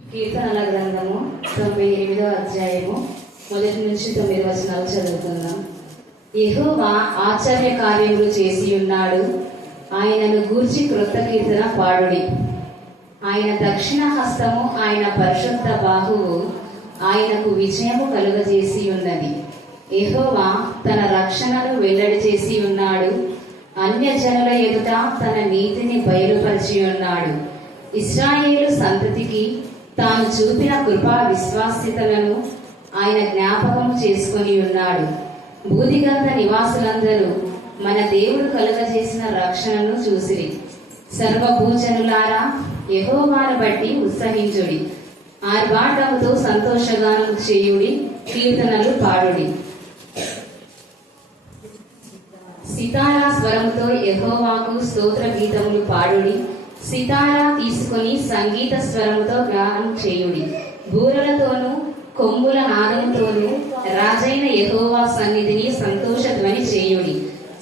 కీర్తనల గ్రంథము 98వ అధ్యాయము 1 నుంచి 9 వచనాలు చదువుకుందాం. యెహోవా ఆశ్చర్య కార్యములు చేసి ఉన్నాడు, ఆయనను గూర్చి క్రొత్త కీర్తన పాడుడి. ఆయన దక్షిణ హస్తము, ఆయన పరిశుద్ధ బాహువు ఆయనకు విజయము కలుగజేసి ఉన్నది. యెహోవా తన రక్షణను వెల్లడి చేసి ఉన్నాడు, అన్యజనుల ఎదుట తన నీతిని బయలుపరిచి ఉన్నాడు. ఇశ్రాయేలు సంతతికి తాను చూపిన కృపా విశ్వాస్యతలను ఆయన జ్ఞాపకం చేసుకొని ఉన్నాడు. భూదిగంత నివాసులందరూ మన దేవుడు కలుగజేసిన రక్షణను చూసిరి. సర్వభూజనులారా, యెహోవాను బట్టి ఉత్సహించుడి, ఆర్భాటముతో సంతోషగానం చేయుడి, కీర్తనలు పాడుడి. సితారా స్వరముతో యెహోవాకు స్తోత్ర గీతములు పాడుడి. సితారా తీసుకొని సంగీత స్వరముతో గానం చేయుడి. బూరలతోనూ కొమ్ముల నాదంతోనూ రాజైన యెహోవా సన్నిధిని సంతోషధ్వని చేయుడి.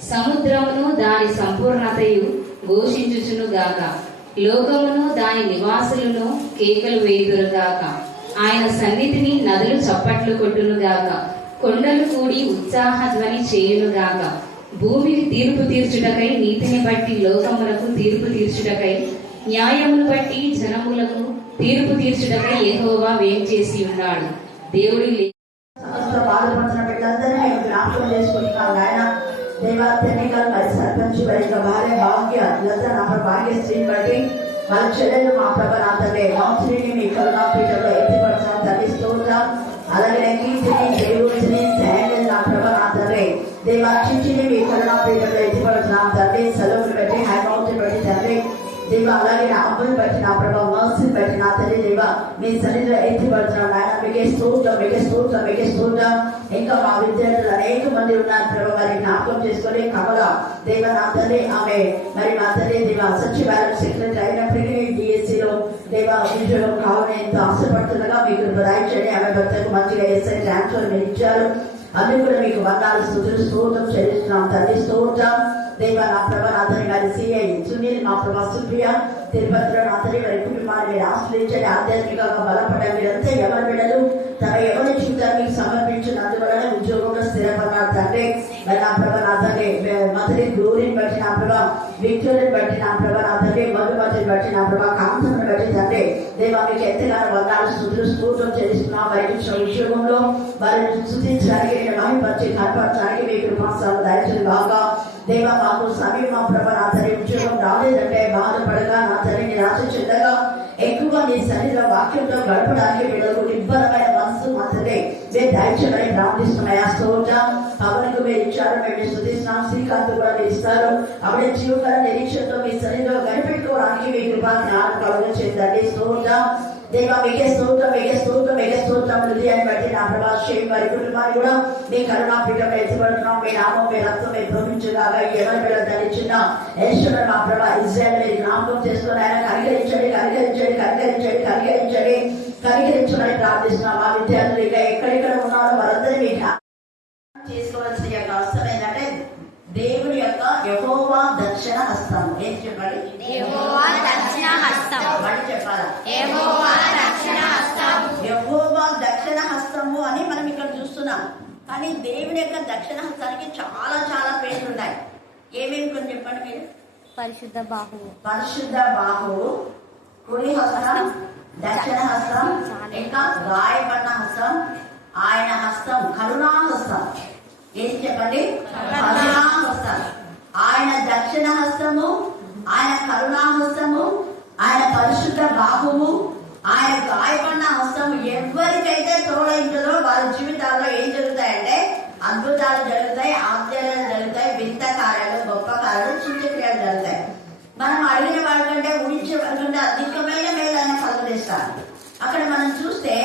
సముద్రమును దాని సంపూర్ణతయు ఘోషించుచునుగాక, లోకమును దాని నివాసులను కేకలు వేయుదురుగాక. ఆయన సన్నిధిని నదులు చప్పట్లు కొట్టునుగాక, కొండలు కూడి ఉత్సాహధ్వని చేయునుగాక. భూమికి తీర్పు తీర్చుటకై, నీతిని బట్టి లోకములకు తీర్పు తీర్చుటకై, న్యాయమును బట్టి జనములకు తీర్పు తీర్చుటకై యెహోవా వేం చేసి ఉన్నాడు. దేవుడి బాధపడుతున్న బిడ్డలందరినీ జ్ఞాపకం చేసుకుని ఆయన దేవాత్యనికలు మరి సర్పంచ్ మరి భార్య భాగ్య భాగ్యశ్రీని బట్టి వాళ్ళ చెల్లెలు మా ప్రభ నా తండ్రి మౌత్రిని మీ కరుణాపీఠంలో ఎత్తిపడుతున్న తల్లి స్తోత్రం. అలాగే కీర్తిని దేవుడిని శాండల్ నా ప్రభ నా తండ్రి దేవాక్షించిని మీ కరుణాపీఠంలో ఎత్తిపడుతున్నాం తండ్రి. సెలవులు బట్టి హైమౌత్ని బట్టి తండ్రి దేవ, అలాగే నా అమ్మని బట్టి నా ప్రభావ మర్సిని బట్టి నా తల్లి దేవ మీ సన్నిధిలో ఎత్తిపడుతున్నాం నాయన. మీకే స్తోత్రం, మీకే స్తోత్రం, మీకే స్తోత్రం. ఇంకా మా విద్యార్థులు అనేక మంది ఉన్నారు ప్రభావ, మరి జ్ఞాపకం చేసుకొని కమల దేవ నా తల్లి ఆమె మరి మా తల్లి దేవ సచివాలయం సెక్రటరీ అయినప్పటికీ డిఎస్సీలో దేవ ఉద్యోగం కావాలని ఎంతో ఆశపడుతుండగా మీకు రాయించండి. ఆమె భర్తకు మంచిగా ఎస్ఐ ట్రాన్స్ఫర్ మీరు ఇచ్చారు. అన్ని కూడా మీకు వందాలు స్థుతులు స్తోత్రం చెల్లిస్తున్నాం తండ్రి. స్తోత్రం దేవ నా ప్రభా అతని గారి సిఐ సునీల్ మా ప్రభా సుప్రియ తిరుపతిలో అతని వారి కుటుంబాన్ని మీరు ఆశ్రయించండి. ఆధ్యాత్మికంగా బలపడే మీరంతా ఎవరి బిడ్డలు తన ఎవరి జీవితాన్ని సమర్పించినందువలన ఉద్యోగంలో స్థిరపడినారు తండ్రి. మరి నా ప్రభా నా తండ్రి మధురి గ్లోరీని బట్టి నా ప్రభా విక్టోరిని బట్టి నా ప్రభా నా తండ్రి మధుమతిని బట్టి నా ప్రభా కాంతను బట్టి తండ్రి దేవ మీకు ఎంతగానో వందాలు స్థుతులు స్తోత్రం చెల్లిస్తున్నాం. బయట ఉద్యోగంలో వారిని స్థుతించడానికి మహిమపరిచి కనపరచడానికి మీ కృపాసాలు దయచేసి బాగా దేవ మాకు సమయం మా ప్రభ నా తల్లి ఉద్యోగం రాలేదంటే బాధపడగా నా తల్లి నిరాశ చెందగా ఎక్కువ నీ సన్నిధిలో వాక్యంతో గడపడానికి వీళ్ళకు నిబ్బరమైన మనసు మా తల్లి మీరు దయచేయమని ప్రార్థిస్తున్నాయా. స్తోత్రం. పవన్కు మీరు ఇచ్చారు, మేము స్తుతిస్తున్నాం. శ్రీకాంత్ కూడా మీరు ఇస్తారు. అప్పుడే జీవకర నిరీక్షణతో మీ సన్నిధిలో గడిపెట్టుకోవడానికి మీ కృపా జ్ఞానం కలుగ చేద్దండి. స్తోత్రం దేవ మీకే స్తోత్రం, మీకే స్తోత్రం, మీకే స్తోత్రం. హృదయాన్ని బట్టి నా ప్రభావం వారి కుటుంబాన్ని కూడా మీ కరుణాపీఠం ఎత్తిపడుతున్నాం. మీ నామం మీ రక్తం మీరు భ్రమించగాగా ఎవరి బిడ్డ ధరించిన ఈశ్వరు మా ప్రభా ఇజ్రాయల్ మీరు జ్ఞాపకం చేసుకుని ఆయన కనికరించండి, కనికరించండి, కనికరించండి, కనికరించండి, కనికరించమని ప్రార్థిస్తున్నాం. మా విద్యార్థులు ఇక ఎక్కడెక్కడ ఉన్నారో వారందరినీ చేసుకోవాల్సిన యొక్క అవసరం ఏంటంటే దేవుని యొక్క యెహోవా దక్షిణ హస్తం. ఏం చెప్పాలి? యెహోవా దక్షిణ హస్తం. మళ్ళీ చెప్పాలా? యెహోవా దక్షిణ హస్తం. యెహోవా దక్షిణ హస్తము అని మనం ఇక్కడ చూస్తున్నాం. కానీ దేవుని యొక్క దక్షిణ హస్తానికి చాలా చాలా పేర్లు ఉన్నాయి. ఏమేమి కొన్ని చెప్పండి మీరు. పరిశుద్ధ బాహువు, పరిశుద్ధ బాహువు, కుడి హస్తం, దక్షిణ హస్తం, ఇంకా గాయపడిన హస్తం, ఆయన హస్తం కరుణా హస్తం. ఏం చెప్పండి? కరుణా హస్తం. ఆయన దక్షిణ హస్తము, ఆయన కరుణా హస్తము, ఆయన పరిశుద్ధ బాహువు, ఆయన గాయపడిన హస్తము. ఎవరికైతే తోడైంటుందో వారి జీవితాల్లో ఏం జరుగుతాయంటే అద్భుతాలు జరుగుతాయి, ఆశ్చర్యాలు జరుగుతాయి, వింత కార్యాలు, గొప్ప కార్యాలు, సూచక్రియాలు జరుగుతాయి. మనం అడిగిన వాడికంటే ఊహించే వాడికంటే అధికమైన మేలైన కలుగజేస్తారు. అక్కడ మనం చూస్తే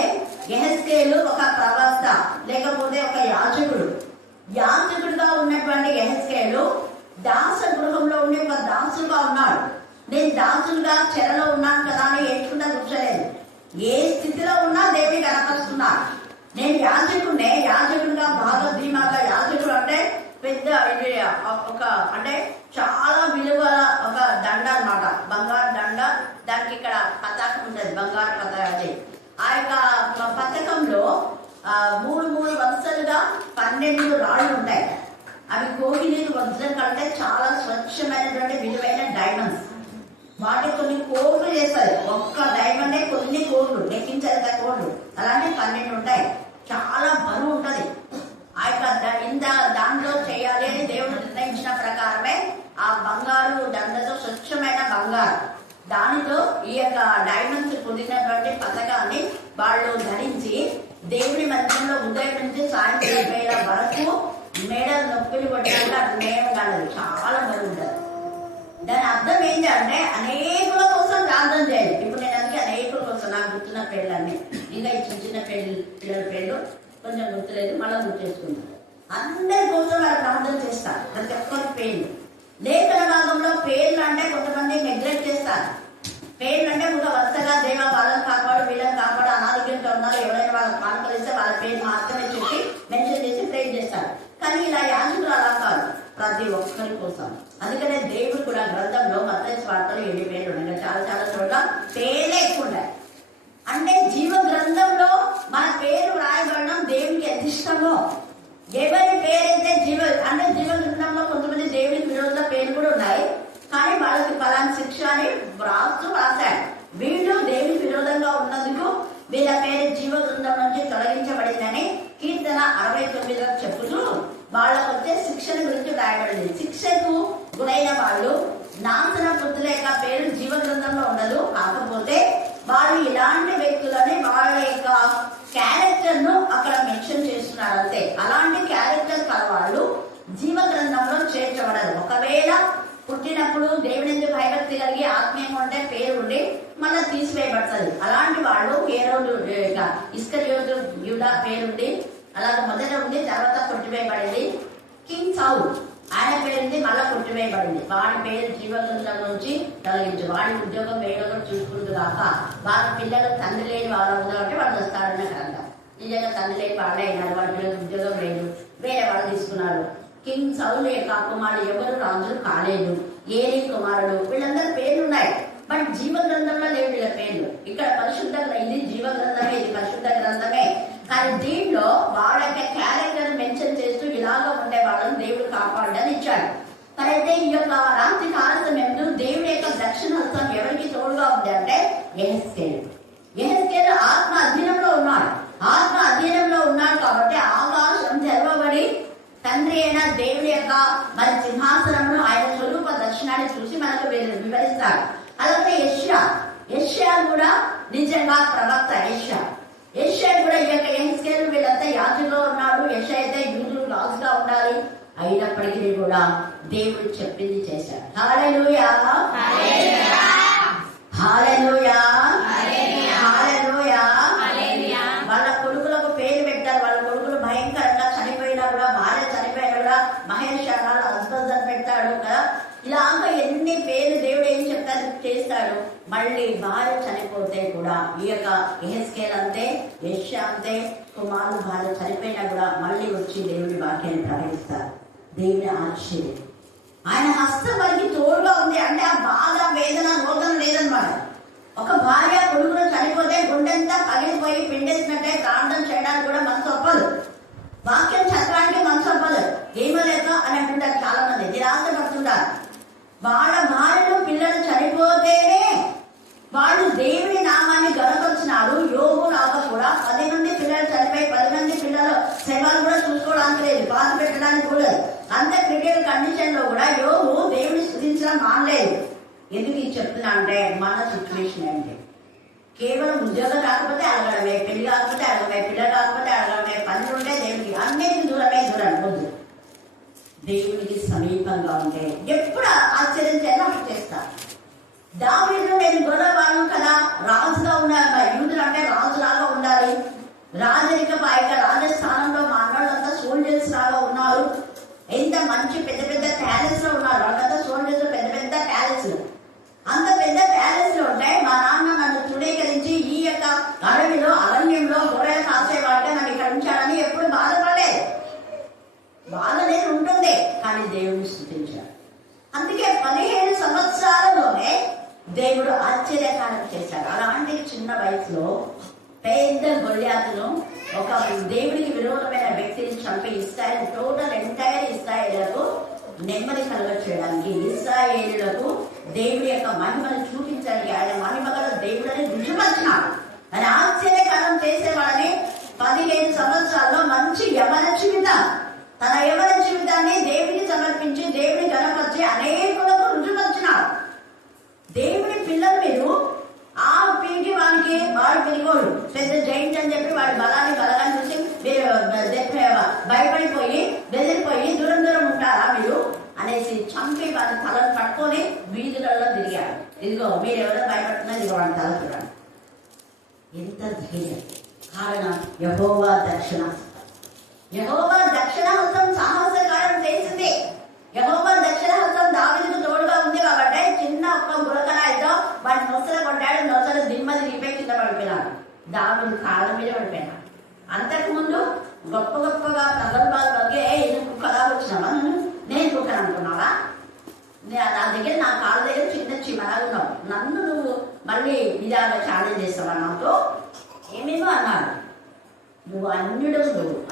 యెహెజ్కేలు ఒక ప్రవక్త లేకపోతే ఒక యాజకుడు. యాజకుడుగా ఉన్నటువంటి యెహెజ్కేలు దాస గృహంలో ఉండే ఒక దాసుగా ఉన్నాడు. నేను దాసులుగా చెరలో ఉన్నాను కదా అని ఏడ్చుకుంటా కూర్చోలేదు. ఏ స్థితిలో ఉన్నా దేవుని కనపరుస్తున్నాడు. నేను యాజకుడినే, యాజకుడిగా బాగా ధీమాగా, యాజకుడు అంటే పెద్ద ఒక అంటే చాలా విలువ ఒక దండ అన్నమాట, బంగారు దండ. దానికి ఇక్కడ పతాకం ఉంటుంది, బంగారు పతాకం. పథకాన్ని వాళ్ళు ధరించి దేవుని మందిరంలో ఉదయం నుంచి సాయంత్రం వేళ వరకు మేడలు నొప్పులు కొట్టాలంటే అటు నేయం కాలేదు, చాలా బరువు ఉంటుంది. దాని అర్థం ఏంటి అంటే అనేకుల కోసం ప్రార్థన చేయాలి. ఇప్పుడు నేను అందుకే అనేకుల కోసం నాకు గుర్తున్న పేర్లన్నీ, ఇంకా ఈ చిన్న చిన్న పిల్లల పేర్లు కొంచెం గుర్తులేదు, మళ్ళీ గుర్తు చేసుకుంటాను. అందరి కోసం వాళ్ళు ప్రార్థన చేస్తారు, ప్రతి ఒక్కరి పేర్లు. లేఖన భాగంలో పేర్లు అంటే కొంతమంది నెగ్లెక్ట్ చేస్తారు. పేర్లు అంటే ఒక వరుసగా దేవ వాళ్ళని కాపాడు, వీళ్ళని కాపాడు, అనారోగ్యంతో ఉన్నారు, ఎవరైనా వాళ్ళకి కానుకలిస్తే వాళ్ళ పేరు మాత్రమే చెప్పి మెన్షన్ చేసి ప్రేర్ చేస్తారు. కానీ ఇలా యాజకులు అలా కాదు, ప్రతి ఒక్కరి కోసం. అందుకనే దేవుడు కూడా గ్రంథంలో మత్తయి వార్తలు 7 పేర్లు ఉన్నాయి, చాలా చాలా చోట్ల పేర్లే ఎక్కువ ఉన్నాయి. అంటే జీవ గ్రంథంలో మన పేరు రాయబడడం దేవునికి ఎంత ఇష్టమో. ఎవరి పేరైతే అంటే జీవ గ్రంథంలో కొంతమంది దేవునికి విరోధుల పేరు కూడా ఉన్నాయి, కానీ వాళ్ళకి ఫలాన్ని శిక్ష అని రాశాడు. వీళ్ళు దేవునికి విరోధంగా ఉన్నందుకు వీళ్ళ పేరు జీవ గ్రంథం నుంచి తొలగించబడిందని కీర్తన 69లో చెప్పుతూ వాళ్ళకు వచ్చే శిక్షణ గురించి రాయబడింది. శిక్షకు గురైన వాళ్ళు నాశన పుత్రుల యొక్క పేరు జీవ గ్రంథంలో ఉండదు. కాకపోతే వాళ్ళు ఇలాంటి వ్యక్తులని వాళ్ళ యొక్క క్యారెక్టర్ ను అక్కడ మెన్షన్ చేస్తున్నారు అంతే. అలాంటి క్యారెక్టర్ కలవాళ్ళు జీవ గ్రంథంలో చేర్చబడరు. ఒకవేళ పుట్టినప్పుడు దేవుని ఎందుకు భయభక్తి కలిగి ఆత్మీయంగా ఉంటే పేరు ఉండి మళ్ళీ తీసివేయబడుతుంది. అలాంటి వాళ్ళు హేరోదు ఇస్కరియోతు యూదా పేరుండి అలాగే మొదట ఉంది, తర్వాత కొట్టివేయబడింది. కింగ్ సౌల్ ఆయన పేరుంది, మళ్ళా కొట్టివేయబడింది. వాడి పేరు జీవగ్రంథం నుంచి తొలగించు, వాడి ఉద్యోగం వేయడం చూసుకుంటూ కాక వాళ్ళ పిల్లలు తండ్రి లేని వాళ్ళు ఉందంటే వాళ్ళు వస్తారన్న గ్రంథం. నిజంగా తండ్రి లేని వాళ్ళే అయినారు, వాళ్ళ పిల్లలకు ఉద్యోగం లేదు, వేరే వాళ్ళు తీసుకున్నారు. కింగ్ సౌల్ యొక్క కుమారుడు ఎవరు రాజులు కాలేదు, ఏలి కుమారుడు, వీళ్ళందరూ పేర్లు ఉన్నాయి. బట్ జీవ గ్రంథంలో లేవు వీళ్ళ పేర్లు. ఇక్కడ పరిశుద్ధ ఇది జీవ గ్రంథమే, ఇది పరిశుద్ధ గ్రంథమే. కానీ దీంట్లో వాళ్ళ యొక్క క్యారెక్టర్ మెన్షన్ చేస్తూ ఇలాగా ఉండే వాళ్ళని దేవుడు కాపాడని ఇచ్చాడు. అయితే ఈ యొక్క రాత్రి కాల సమయంలో దేవుడి యొక్క దక్షిణ హస్తం ఎవరికి తోడుగా ఉంది అంటే యెహెజ్కేలు ఆత్మ అధీనంలో ఉన్నాడు. ఆత్మ అధీనంలో ఉన్నాడు కాబట్టి ఆకాశం తెరవబడి తండ్రి అయిన దేవుడి యొక్క మరి సింహాసనంలో ఆయన స్వరూప దర్శనాన్ని చూసి మనకు వివరిస్తాడు. అలాగే యెషయా కూడా నిజంగా ప్రవక్త. యెషయా కూడా ఈ యొక్క యెహెజ్కేలు వీళ్ళంతా యాజకులో ఉన్నాడు. యెషయా అయితే యూదులు రాజుగా ఉండాలి, అయినప్పటికీ కూడా దేవుడు చెప్పింది చేశాడు. హల్లెలూయా, హల్లెలూయా, హల్లెలూయా. వాళ్ళ కొడుకులకు పేరు పెట్టారు. వాళ్ళ కొడుకులు భయంకరంగా చనిపోయినా కూడా, భార్య చనిపోయినా కూడా మహేష్ అన్నాడు, హస్బెండ్ అని పెట్టాడు కదా. ఇలాగా ఎన్ని పేర్లు దేవుడు ఏం చెప్తారు చేస్తాడు. మళ్ళీ భార్య చనిపోతే కూడా ఈ యొక్క యెహెజ్కేలు అంతే, యెషయా అంతే, కుమారుడు భార్య చనిపోయినా కూడా మళ్ళీ వచ్చి దేవుడి వాక్యాన్ని ప్రకటిస్తారు. దేవుని ఆశ్చర్యం, ఆయన హస్తం వారికి తోడుగా ఉంది. అంటే ఆ బాధ, వేదన, రోదన లేదనమాట. ఒక భార్య కొడుకును చనిపోతే గుండెంతా పగిలిపోయి పిండేసినట్టే ప్రార్థన చేయడానికి కూడా మనసు ఒప్పదు, వాక్యం చదవడానికి మనసు ఒప్పదు. ఏమలేక అని అంటుంటారు చాలా మంది, నిరాశ పడుతుంటారు. వాళ్ళ భార్యలు పిల్లలు చనిపోతేనే వాళ్ళు దేవుని నామాన్ని గనపరిచినారు. యోగు లాగా కూడా 10 మంది పిల్లలు చనిపోయి 10 మంది పిల్లలు శవాలు కూడా చూసుకోవడానికి లేదు, బాధ పెట్టడానికి కూడా లేదు. అంత క్రిటికల్ కండిషన్ లో కూడా యోగు దేవుని స్తుతించడం మానలేదు. ఎందుకు ఇది చెప్తున్నా అంటే మన సిచ్యువేషన్ ఏంటి? కేవలం ఉద్యోగం కాకపోతే అడగడమే, పెళ్లి కాకపోతే అడగడమే, పిల్లలు కాకపోతే అడగడమే, పనులు ఉంటే దేవుడికి అన్నిటికీ దూరం వద్దు. దేవునికి సమీపంగా ఉంటే ఎప్పుడు ఆశ్చర్యం చేయాలో అప్పుడు చేస్తారు. దావీదు నేను గొడవను కదా, రాజుగా ఉన్నారు. యూదులు అంటే రాజులాగా ఉండాలి, రాజరిక పాయక రాజస్థానంలో మా అన్నోళ్ళంతా సోల్జర్స్ లాగా ఉన్నారు. ఎంత మంచి పెద్ద పెద్ద ప్యాలెస్ లో ఉన్నారు. వాళ్ళంతా సోల్జర్స్, పెద్ద పెద్ద ప్యాలెస్. అంత పెద్ద ప్యాలెస్ లో ఉంటే మా నాన్న నన్ను తృణీకరించి ఈ యొక్క అడవిలో అరణ్యంలో గొర్రెలు కాసేవాడిగా నన్ను ఇక్కడ ఉంచాడని ఎప్పుడు బాధపడలేదు. బాధ నేను ఉంటుంది, కానీ దేవుని స్తుతించాడు. అందుకే 15 సంవత్సరాలలోనే దేవుడు ఆశ్చర్యకారం చేశాడు. అలాంటి చిన్న వయసులో పెద్ద గొల్యాతును, ఒక దేవుడికి విరోధమైన వ్యక్తిని చంపి ఎంటైర్ ఇశ్రాయేలులకు నెమ్మది కలుగ చేయడానికి, ఇశ్రాయేలులకు దేవుడి యొక్క మహిమను చూపించడానికి, ఆయన మహిమ గల దేవుడిని రుజుపరిచినాడు. ఆయన ఆశ్చర్యకారం చేసేవాడని 15 సంవత్సరాల్లో మంచి యవన జీవితం, తన యవన జీవితాన్ని దేవుడికి సమర్పించి దేవుని గణపరిచి అనేకులకు రుజుపరిచినాడు. దేవుడి పిల్లలు మీరు ఆ పీకి వానికి వాడికి వాడు పిరిగోడు పెద్ద జైంట్ అని చెప్పి వాడి బలాన్ని చూసి మీరు భయపడిపోయి బెదిరిపోయి దూరం దూరం ఉంటారా మీరు అనేసి చంపి వాడి తలను పట్టుకొని వీధులలో తిరిగాడు. ఇదిగో మీరెవరో భయపడుతున్నా ఇదిగో వాడి తల చూడండి. ఎంత ధైర్యం! కారణం యెహోవా దక్షిణ. యెహోవా దక్షిణ హస్తం సాహసకారం చేసింది. యెహోవా దక్షిణ హస్తం దావీదుకు తోడుగా ఉంది కాబట్టి చిన్న ఒక్క గురకరాయితో వాడి నొసలు కొట్టాడు. నొసలు దిమ్మ తిరిగిపోయి కింద పడిపోయినాడు. దావీదు కాళ్ళ మీద పడిపోయినాడు. అంతకుముందు గొప్పగా ప్రగల్భాల ಬಗ್ಗೆ ఇది కుక్కలా వచ్చినావా? నేను కుక్కను అనుకున్నావా? నా దగ్గర నా కాళ్ళ దగ్గర చిన్న చిమలా ఉన్నావు. నన్ను నువ్వు మళ్ళీ ఇలాగా ఛాలెంజ్ చేస్తావా నాతో? ఏమేమో అన్నాడు. నువ్వు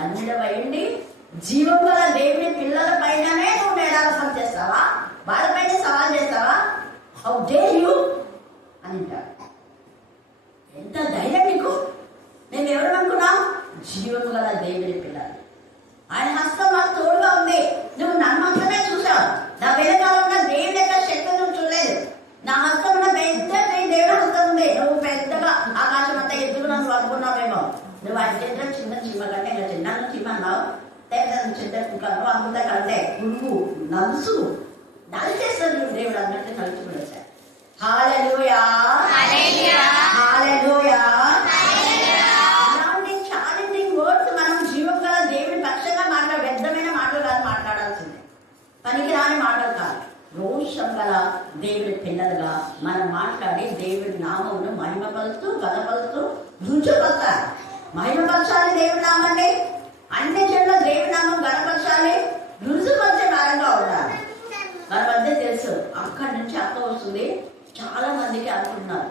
అన్యుడవైండి జీవం గల దేవుని పిల్లల పైననే నువ్వు నేరారోపణ చేస్తావా? వాళ్ళపైన సవాల్ చేస్తావా? హౌ డేర్ యూ అని అంటాడు. ఎంత ధైర్యం నీకు! నేను ఎవరు అనుకున్నా? జీవం గల దేవుని పిల్లలు. ఆయన హస్తం నాకు తోడుగా ఉంది. నువ్వు నన్ను మాత్రమే చూసావు. నా వెనకాల ఉన్న దేవుని యొక్క శక్తి నువ్వు చూడలేదు. నా హస్తం ఉన్న పెద్ద దేవుని హస్తం ఉంది. నువ్వు పెద్దగా ఆకాశం అంతా ఎదురు నన్ను అనుకున్నావేమో. నువ్వు ఆయన చిన్న చిన్న చీమ కంటే ఇంకా చిన్న చీమ అన్నావు. చిన్న కుక్కను అంత కంటే పురుగు నలుసు నలిచేస్తాడు నువ్వు దేవుడు అన్నట్టు కలిసి పడేశాడు. హల్లెలూయా, హల్లెలూయా. ఇలాంటి ఛాలెంజింగ్ వర్డ్స్ మనం జీవం గల దేవుని పక్షంగా వ్యర్థమైన మాటలు కాదు మాట్లాడాల్సిందే. పనికిరాని మాటలు కాదు. రోషం గల దేవుడి పిల్లలుగా మనం మాట్లాడి దేవుడి నామమును మహిమపరుస్తూ గణపరుస్తూ రుచిపరచాలి. మహిమపరచాలి దేవుడి నామాన్ని. అన్ని చెడ్ల దేవుడి నామం గణపరచాలి. రుజుపరిచే వారంగా ఉండాలి. మన మధ్య తెలుసు అక్కడి నుంచి అక్క వస్తుంది. చాలా మందికి అనుకుంటున్నారు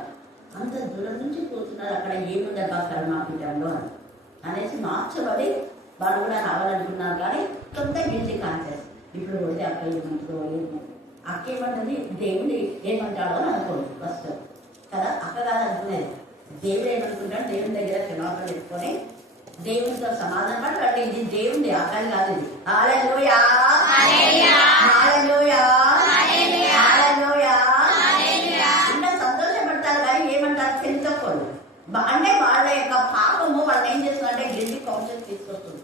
అంత దూరం నుంచి పోతున్నారు, అక్కడ ఏముందబ్బా కర్మాపీఠంలో అనేసి మార్చబడి వాళ్ళు కూడా రావాలనుకున్నారు. కానీ కొంత గిల్టీ కాన్షియస్. ఇప్పుడు పోతే అక్క ఏమంటుందో అక్క ఏమంటుంది, దేవుడు ఏమంటాడో అని అనుకోండి ఫస్ట్ కదా. అక్క కాదు అనుకునేది. దేవుడు ఏమనుకుంటాడు, దేవుని దగ్గర క్షమాపణ చెప్పుకొని దేవునితో సమాధానం పడి ఇది దేవుడి అక్కని కాదు. ఇది హల్లెలూయా, హల్లెలూయా, హల్లెలూయా. ఇంకా సంతోషపడతారు కానీ ఏమంటారు తెలుసుకోరు. అంటే వాళ్ళ యొక్క పాపము వాళ్ళు ఏం చేస్తున్నారంటే గిల్టీ కాన్షియస్ తీసుకొస్తుంది.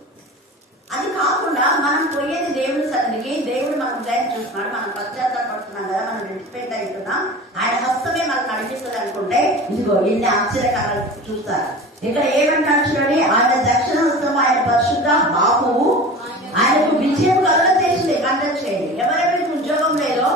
అది కాకుండా మనం పోయేది దేవుని సన్నిధికి. దేవుడు మనం దయని చూస్తున్నాడు, మనం పశ్చాత్తాపడుతున్నాం కదా, మనం రెస్పెక్ట్ అవుతున్నాం, ఆయన హస్తమే మనకు నడిపిస్తుంది అనుకుంటే ఇదిగో ఇన్ని ఆశ్చర్యకారాలు చూస్తారు. ఇక్కడ ఏమంటాడు చూడండి, ఆయన దక్షిణ హస్తం, ఆయన పరిశుద్ధ బాహువు ఆయనకు విజయం కలుగజేసింది. కంటెక్ట్ చేయండి. ఎవరెవరికి ఉద్యోగం లేదో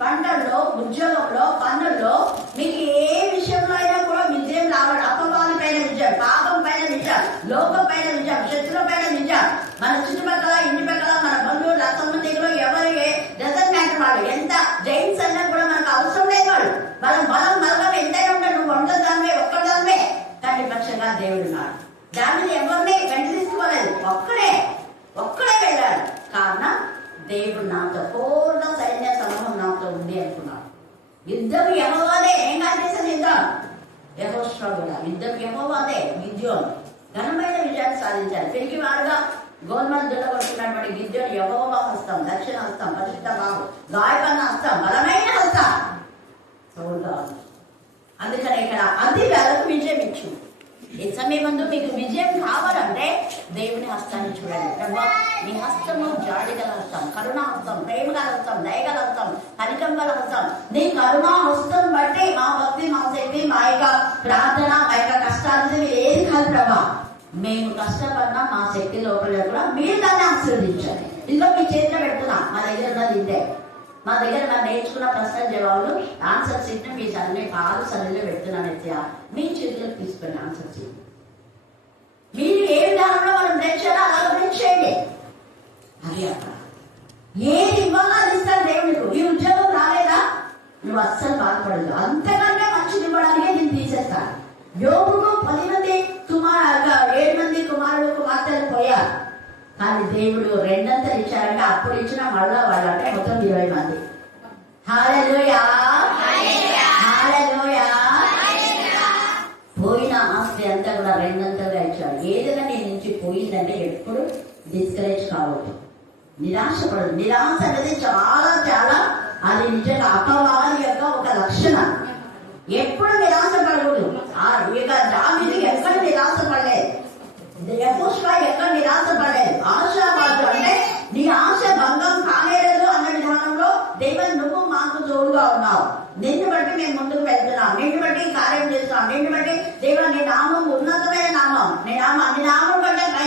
పంటల్లో, ఉద్యోగంలో, పనుల్లో మీకు ఏ విషయంలో అయినా కూడా విజయం రావడం. అపవాది పైన విజయం, పాపం పైన విజయం, లోకం పైన విజయం, శత్రుల పైన విజయం. మన చుట్టుపక్కల, ఇంటి పక్కల, మన బంధువులు, సంబంధికులు ఎవరు డజన్ మ్యాటర్ వాళ్ళు ఎంత జైన్స్ అయినా కూడా మనకు అవసరం లేదు. వాళ్ళ బలం బలం ఎంతైనా ఉంటాడు. నువ్వు ఒంటరిదానివే, ఒక్కదానివే. కానీ పక్షంగా దేవుడున్నాడు. దానిని ఎవరిని వెంట తీసుకోలేదు. ఒక్కడే వెళ్ళాడు. కారణం దేవుడు నాతో, పూర్ణ సైన్య సమూహం నాతో ఉంది అనుకున్నాడు. యుద్ధం యెహోవాదే. ఏం కాదు యుద్ధం యెహోషువ కూడా. యుద్ధం యెహోవాదే. గిద్యోను ఘనమైన విజయాన్ని సాధించారు. పెరిగి వారుగా గోల్మాల్ దుల్లగొడుతున్నటువంటి గిద్యోను యెహోవా హస్తం, దక్షిణ హస్తం, పరిశుద్ధ బాహు, గాయపన్న హస్తం, బలమైన హస్తం తోడుగా ఉంది. అందుకని ఇక్కడ అది వేలకు విజయం ఇచ్చు. ఈ సమయమందు మీకు విజయం కావాలంటే దేవుని హస్తాన్ని చూడండి. ప్రభా నీ హస్తము జాడిగల హస్తం, కరుణా హస్తం, ప్రేమగల హస్తం, దయగల హస్తం, కనికంగల హస్తం. నీ కరుణా హస్తం బట్టి మా భక్తి, మా శక్తి, మా యొక్క ప్రార్థన, మా యొక్క కష్టాలు ఏది కాదు ప్రభా. మేము కష్టపడినా మా శక్తి లోపల కూడా మీరు దాన్ని ఆశీర్వదించాలి. ఇందులో మీ చేతిలో పెడుతున్నా. మా దగ్గర ఉన్నది ఇదే. మా దగ్గర మనం నేర్చుకున్న ప్రశ్న జవాబులు ఆన్సర్ షీట్ మీ చదివి పాలు సరిలో పెడుతున్నాను. మీ చేతిలోకి తీసుకుని ఆన్సర్ షీట్ మీరు ఏ విధానంలో మనం నేర్చారో అలా నేర్చేయండి. అది అక్కడ ఏది ఇవ్వాలో అది ఇస్తాను దేవుడికి. ఈ ఉద్యోగం రాలేదా, నువ్వు అస్సలు బాధపడదు. అంతకంటే మంచిది ఇవ్వడానికే నేను తీసేస్తాను. యోగుకు 10 మంది 7 మంది కుమారుడు కుమార్తెలు పోయారు. కానీ దేవుడు 2 ఇచ్చారంటే అప్పుడు ఇచ్చిన మళ్ళా వాళ్ళు అంటే మొత్తం 20 మంది. హల్లెలూయా, హల్లెలూయా. పోయిన ఆస్తి అంతా కూడా 2 ఇచ్చాడు. ఏదైనా నీ నుంచి పోయిందంటే ఎప్పుడు డిస్కరేజ్ కావద్దు, నిరాశపడదు. నిరాశ అనేది చాలా చాలా అది నిజంగా అపవాది యొక్క ఒక లక్షణం. ఎప్పుడు నిరాశపడకూడదు. ఇక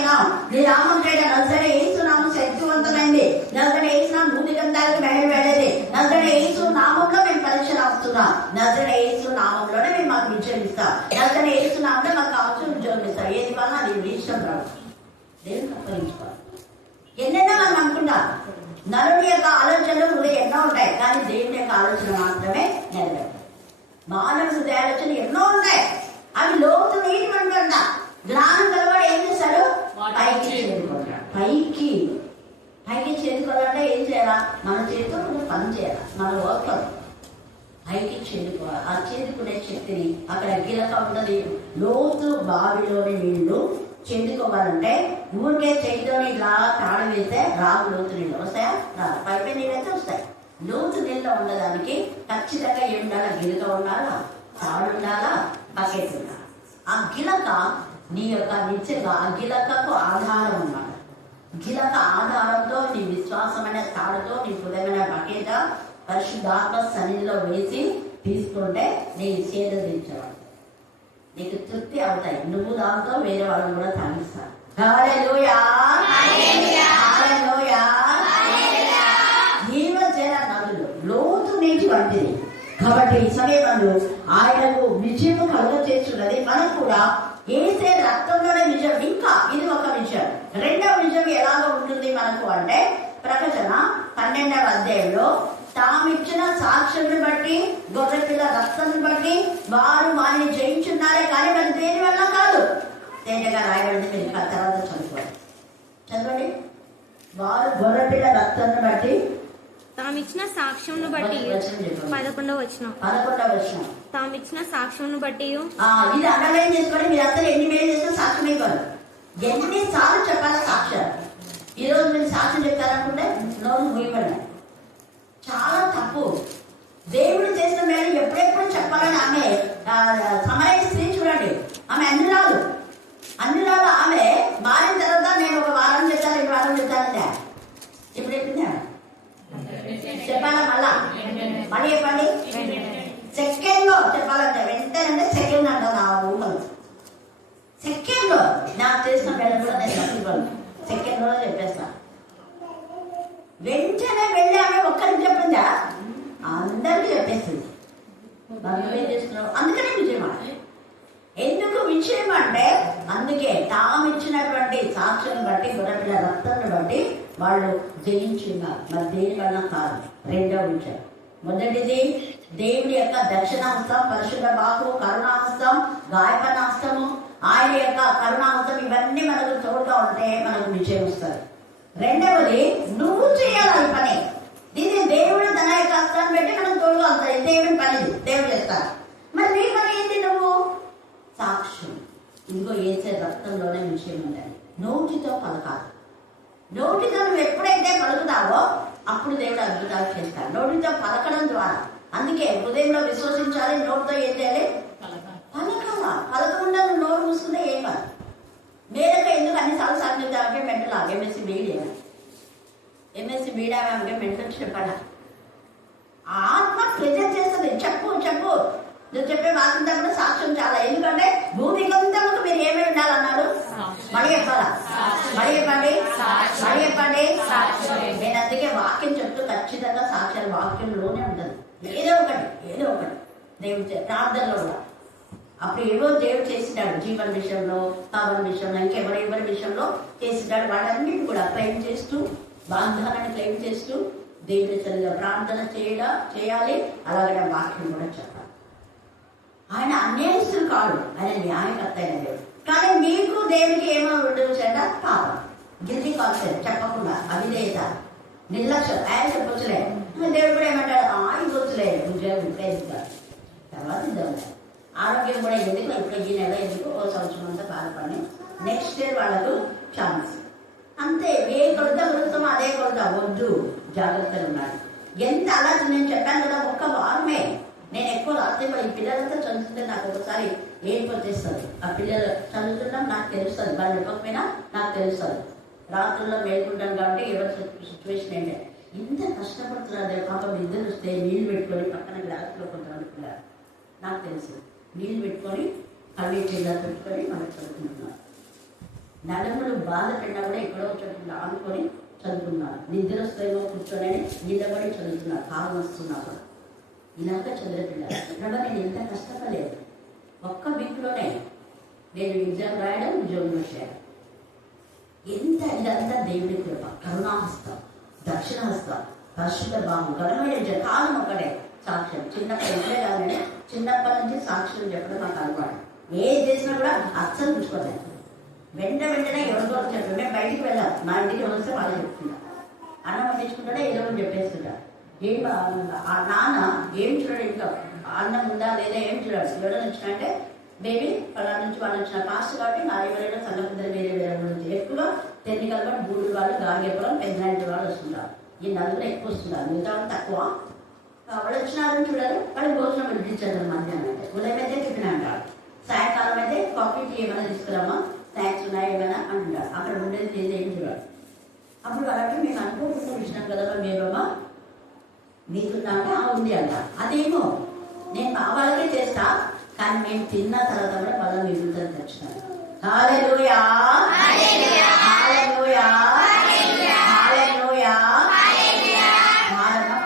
పలుకుతున్నాం. నీ నామం పేట నజరేయుడైన యేసు నామం శక్తివంతమైంది. నజరేయుడైన యేసు నామం భూమి గంధాలకు వెళ్ళేది. నజరేయుడైన యేసు నామంలో మేము పరీక్ష రాస్తున్నాం. నజరేయుడైన యేసు నామంలోనే మేము మాకు విజయం ఇస్తాం. నజరేయుడైన యేసు నామంలో మాకు కావాల్సిన ఉద్యోగం ఇస్తాం. ఏది వల్ల అది ఇష్టం రావు. దేవునికి అప్పగించుకోవాలి. ఎన్నైనా మనం అనుకుంటాం. నరుని యొక్క ఆలోచనలు కూడా ఎన్నో ఉంటాయి, కానీ దేవుని యొక్క ఆలోచన మాత్రమే నెరవేరు. మానవ హృదయ ఆలోచన ఎన్నో ఉంటాయి, అవి లోతు నీటివంట. జ్ఞానం కలవాడు ఏం చేశాడు? పైకి చేరుకుంటాడు. పైకి చేరుకోవాలంటే ఏం చేయాలా? మన చేతితో కొంచెం పని చేయాలి. మన వర్క్ పైకి చేరుకోవాలి. ఆ చేరుకునే శక్తిని అక్కడ గిలక ఉన్నది. లోతు బావిలోని నీళ్లు చేరుకోవాలంటే ఊరికే చేతితోని ఇలా తాడు వేస్తే రాదు. లోతు నీళ్ళు వస్తాయా? రాదు. పైపై నీళ్ళు అయితే వస్తాయి. లోతు నీళ్ళు ఉండడానికి ఖచ్చితంగా ఏం ఉండాలా? గిలక ఉండాలా, తాడు ఉండాలా, బకెట్ ఉండాలి. ఆ గిలక నీ యొక్క నిత్యంగా ఆ గిలకకు ఆధారం ఉండాలి. గిలక ఆధారంతో నీ విశ్వాసమైన తాడుతో నీ హృదయమైన బకెట్ పరిశుద్ధాత్మ సన్నిధిలో వేసి తీసుకుంటే నీ సేద తీర్చేవాడు. నీకు తృప్తి అవుతాయి. నువ్వు దాంతో వేరే వాళ్ళని కూడా తాగిస్తారు. హల్లెలూయా, హల్లెలూయా. జీవజల నదులు లోతు నీటి వంటిది కాబట్టి ఈ సమయంలో ఆయనకు విజయం కలుగ చేస్తున్నది. మనకు కూడా ఏసే రక్తంలోనే విజయం. ఇంకా ఇది ఒక విజయం. రెండవ విజయం ఎలాగ ఉంటుంది మనకు అంటే ప్రకటన 12వ అధ్యాయంలో తామిచ్చిన సాక్ష్యాన్ని బట్టి గొర్రెపిల్ల రక్తాన్ని బట్టి వారు వారిని జయించున్నారే, కానీ మరి దేని వల్ల కాదు. తేటగా రాయబడింది. మీరు తర్వాత చదవండి. వారు గొర్రెపిల్ల రక్తాన్ని బట్టి తామిచ్చిన సాక్ష్యం బట్టి 11వ వచనం. తామిచ్చిన సాక్ష్యం బట్టి ఇది అండర్లైన్ చేసుకొని మీరు అందరూ ఎన్ని మేలు చేసినా సాక్ష్యం ఇవ్వాలి. ఎన్నిసార్లు చెప్పాలి సాక్ష్యాలు? ఈ రోజు మీరు సాక్ష్యం చెప్పారనుకుంటే నోరు మూయబడి చాలా తప్పు. దేవుడు చేసిన మేలు ఎప్పుడెప్పుడు చెప్పాలని ఆమె సమరయ స్త్రీ చూడండి. ఆమె అన్నిరాలు ఆమె మారిన తర్వాత నేను ఒక వారం చెప్తాను, 2 వారం చెప్తానంటే ఇప్పుడు చెప్పింది చెప్పాలా? మళ్ళీ చెప్పండి. సెకండ్ లో చెప్పాలంటే వెంటనే సెకండ్ అంట. నా ఊహలు సెకండ్ లో నాకు చేసిన మేలు కూడా నేను సెకండ్ లో చెప్పేస్తా. వెంటనే వెళ్ళి ఆమె ఒక్కరికి చెప్పిందా? అందరికీ చెప్పేస్తుంది. మనం ఏం చేస్తున్నాం? అందుకనే విజయం. ఎందుకు విజయం అంటే అందుకే తామిచ్చినటువంటి సాక్ష్యం బట్టి గొర్రెపిల్ల రక్తాన్ని బట్టి వాళ్ళు జయించున్నారు. మరి దేనికన్నా కాదు. రెండవ విజయం. మొదటిది దేవుడి యొక్క దక్షిణాస్తం, పరిశుద్ధ బాహు, కరుణాస్తం, గాయపనాస్తము, ఆయన యొక్క కరుణాస్తం, ఇవన్నీ మనకు తోడుగా ఉంటే మనకు విజయం వస్తుంది. రెండవది నువ్వు చేయాలి పని. దీన్ని దేవుడు తన యొక్క హస్తాన్ని పెట్టి మనం తోడుగా వస్తాయి. దేవుడి పని దేవుడు చేస్తారు. మరి నీ పని ఏంటి? నువ్వు సాక్ష్యం. ఇంకో ఏసే రక్తంలోనే విషయం ఉండాలి. నోటితో పలకాలి. నోటితో నువ్వు ఎప్పుడైతే పలుకుతావో అప్పుడు దేవుడు అద్భుతాలు చేస్తాడు. నోటితో పలకడం ద్వారా. అందుకే హృదయంలో విశ్వసించాలి. నోటితో ఏం చేయాలి? పలకాలా. పలకకుండా నువ్వు నోరు మూసుకుంటే ఏం కాదు. మేరక ఎందుకు అన్నిసార్లు సాధించాలంటే మెంటలా? ఎంఎస్సి బీడామే మెంటల్ చెప్పాలా? ఆత్మ ప్రెజెంట్ చేస్తుంది. చెప్పు నువ్వు చెప్పే వాక్యంతా కూడా సాక్ష్యం చాలా. ఎందుకంటే భూమి కొంతకు మీరు ఏమై ఉండాలన్నారు? మళ్ళీ చెప్పాలా? మళ్ళీ చెప్పండి. నేను అందుకే వాక్యం చెప్తూ ఖచ్చితంగా సాక్ష్యాలు వాక్యంలోనే ఉంటుంది. ఏదో ఒకటి దేవుడు ప్రార్థనలో కూడా. అప్పుడు ఏవో దేవుడు చేసినాడు. జీవన విషయంలో, పావన విషయంలో, ఇంకెవరి విషయంలో చేసినాడు. వాటన్నిటిని కూడా క్లెయిమ్ చేస్తూ, వాగ్దానాన్ని క్లెయిమ్ చేస్తూ దేవుడి సరిగా ప్రార్థన చేయాలి. అలాగే వాక్యం కూడా చెప్పాలి. ఆయన అన్యాయస్తులు కాదు, ఆయన న్యాయకర్త అయిన దేవుడు. కానీ నీకు దేవుడికి ఏమో ఉండవచ్చంట? పాపం, గిల్టీ కాన్సెప్ట్, చెప్పకుండా అవిధేయత, నిర్లక్ష్యం. ఆయన చెప్పొచ్చులే. దేవుడు కూడా ఏమంటాడు? ఇవ్వచ్చులే, ఉద్యోగం ఇప్పుడే తర్వాత ఇద్దాం. ఆరోగ్యం కూడా ఎందుకు ఇప్పుడు ఈ నెల ఎందుకు ఓ సంవత్సరం అంతా బాధపడి నెక్స్ట్ ఇయర్ వాళ్ళకు ఛాన్స్. అంతే. ఏ కొలత కొలుస్తామో అదే కొలత. వద్దు, జాగ్రత్తలు ఉండాలి. ఎంత అలా నేను చెప్పాను కదా, ఒక్క వారమే. నేను ఎక్కువ రాత్రి ఈ పిల్లలంతా చదువుతుంటే నాకు ఒకసారి ఏడుపు వచ్చేస్తుంది. ఆ పిల్లలు చదువుతున్నాం నాకు తెలుస్తుంది, వాళ్ళు చెప్పకపోయినా నాకు తెలుస్తుంది. రాత్రుల్లో మేలుకుంటాను కాబట్టి ఎవరి సిచ్యువేషన్ ఏంటంటే ఇంత కష్టపడుతున్నారు. పాపం ఇద్దరు వస్తే నీళ్ళు పెట్టుకొని పక్కన గ్లాసులో కొంతమంది పిల్లలు నాకు తెలుసు. నీళ్ళు పెట్టుకొని కళ్ళు కింద పెట్టుకొని మనకు చదువుకుంటున్నారు. నడుములు బాధ పెట్టినా కూడా ఎక్కడో చోటు అనుకొని చదువుకున్నాను. నిద్ర వస్తేమో కూర్చొని నిలబడి చదువుతున్నాను. కాలం వస్తున్నప్పుడు ఇలాగ చదివిపిల్లారు. ప్రభా నేను ఎంత కష్టపడలేదు. ఒక్క వీక్లోనే నేను ఎగ్జామ్ రాయడం, ఉద్యోగం వచ్చాను. ఎంత ఇదంతా దేవుడి కృప, కరుణాహస్తం, దక్షిణహస్తం, పరిశుద్ధ భావం, ఘనమైన కాలం ఒకటే సాక్ష్యం. చిన్నప్పటి నుంచే కాదండి, చిన్నప్పటి నుంచి సాక్ష్యం చెప్పడం నాకు అలవాటు. ఏది చేసినా కూడా అస్సలు ఉంచుకోలేదు. వెంటనే ఎవరితో చెప్పారు. మేము బయటికి వెళ్ళాం, మా ఇంటికి వస్తే వాళ్ళు చెప్తున్నా. అన్నం వండించుకుంటాడే ఏదో ఒకటి చెప్పేస్తుంటా. ఏం ఆ నాన్న ఏం చూడడు, ఇంట్లో అన్నం ఉందా లేదా ఏం చూడాలి. ఎవరైనా వచ్చినంటే బేబీ వాళ్ళ నుంచి వాళ్ళు వచ్చిన పాస్ట్ కాబట్టి నా ఎవరైనా సంగతి వేరే నుంచి ఎక్కువ టెక్నికల్ గా బూడు వాళ్ళు, గాలిగెప్పడం, పెద్దలాంటి వాళ్ళు వస్తుంటారు. ఈ నలుగురు ఎక్కువ వస్తున్నారు, మిగతా వాళ్ళు తక్కువ. వాళ్ళు వచ్చినారని చూడాలి. వాళ్ళకి భోజనం వడ్డించారు. మధ్యాహ్నం అంటే ఉదయం అయితే టిఫిన్ అంటారు, సాయంకాలం అయితే కాఫీ టీ ఏమైనా తీసుకురామా, స్నాక్స్ ఉన్నాయి ఏమైనా అంటారు. అక్కడ ఉండేది లేదు, ఏం చూడాలి. అప్పుడు అలాంటి మేము అనుకోకుండా ఇచ్చినాం కదా మీరమ్మా మీకున్నా అంటే ఉంది అంట. అదేమో నేను మా వాళ్ళకే చేస్తా, కానీ మేము తిన్న తర్వాత కూడా మళ్ళీ మిగులుతుంది ఖచ్చితంగా. హల్లెలూయా, హల్లెలూయా, హల్లెలూయా.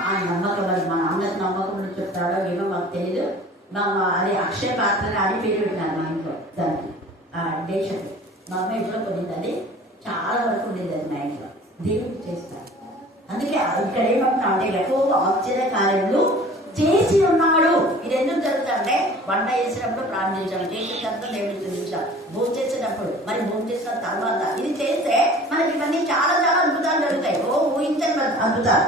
ఆ నమ్మకం, అది మా నాన్నకి నమ్మకం చెప్తాడో ఏమో మాకు తెలియదు. అదే అక్షయ పాత్ర అని పేరు పెట్టినారు మా ఇంట్లో. దానికి దేశం మా అమ్మ ఇంట్లో కొనింది. అది చాలా వరకు ఉండేది అది మా ఇంట్లో. దేవుడికి చేస్తారు. అందుకే ఇక్కడ ఏమంటున్నా అంటే ఎక్కువ ఆశ్చర్య కార్యములు చేసి ఉన్నాడు. ఇది ఎందుకు జరుగుతుందంటే వంట చేసినప్పుడు ప్రార్థించాలి, చేసిన తర్వాత దేవుడిని స్తుతించాలి, భోజనం చేసేటప్పుడు, మరి భోజనం చేసిన తర్వాత ఇది చేస్తే మనకి ఇవన్నీ చాలా చాలా అద్భుతాలు జరుగుతాయి. ఊహించని అద్భుతాలు.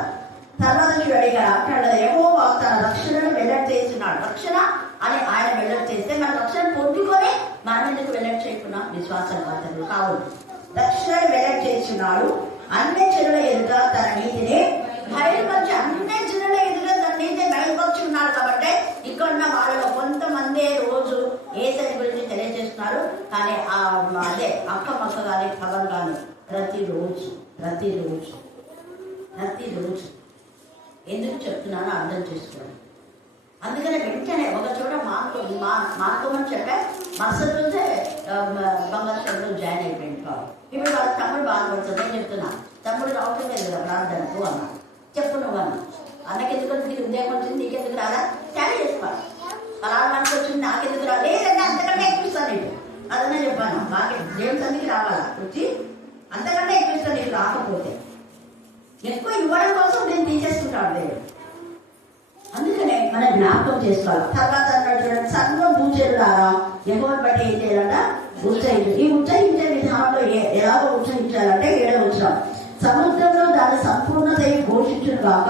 తర్వాత చూడండి ఇక్కడ అక్కడ యెహోవా తన రక్షణను వెల్లడి చేస్తున్నాడు. రక్షణ అని ఆయన వెల్లడి చేస్తే మన రక్షణ పొందుకొని మనం ఎందుకు వెల్లడి చేయకుండా విశ్వాసం కావద్దు. రక్షణ వెల్లడి చేస్తున్నాడు. అన్ని జనుల ఎదుట తన నీతిని బయలుపరిచి, అన్ని జనుల ఎదుట తన నీతిని బయలుపరిచి ఉన్నాడు. కాబట్టి ఇక్కడ ఉన్న వాళ్ళలో కొంతమంది రోజు యేసుని గురించి తెలియజేస్తున్నారు, కానీ అదే అక్కమక్క కానీ ఖబర్ కానీ ప్రతిరోజు ఎందుకు చెప్తున్నానో అర్థం చేసుకోండి. అందుకనే వెంటనే ఒక చోట మార్కోమని చెప్పా. మరుసటి రోజే బంగారు షాప్లో జాయిన్ అయిపోయింది కావాలి. ఇప్పుడు వాళ్ళ తమ్ముడు బాధపడుతుందని చెప్తున్నా. తమ్ముడు రావటం లేదు కదా ప్రార్థనకు అన్నా. చెప్పు నువ్వు అన్న. అన్నకెందుకు నీకు ఉద్యోగం వచ్చింది, నీకెందుకు రాదా, చాలా చేసుకోవాలి. అలా మనకు వచ్చింది, నాకెందుకు రాదు, లేదంటే అంతకంటే ఎక్కువిస్తాను నీకు. అదన్నా చెప్పాను. మాకే దేవుని సన్నిధికి రావాలా, వచ్చి అంతకంటే ఎక్కువిస్తాను నీకు. రాకపోతే ఎక్కువ ఇవ్వడం కోసం నేను తీసేసుకుంటాను దేవుడు. అందుకనే మనం జ్ఞాపకం చేసుకోవాలి. తర్వాత అన్నట్టు సర్వం పూజలారా యెహోవాను బట్టి ఏం చేయాలంట, ఉత్సహించు. ఈ ఉత్సహించే విధానంలో ఎలాగో ఉత్సహించాలంటే 7వ వచనం, సముద్రంలో దాని సంపూర్ణత ఘోషించును కాక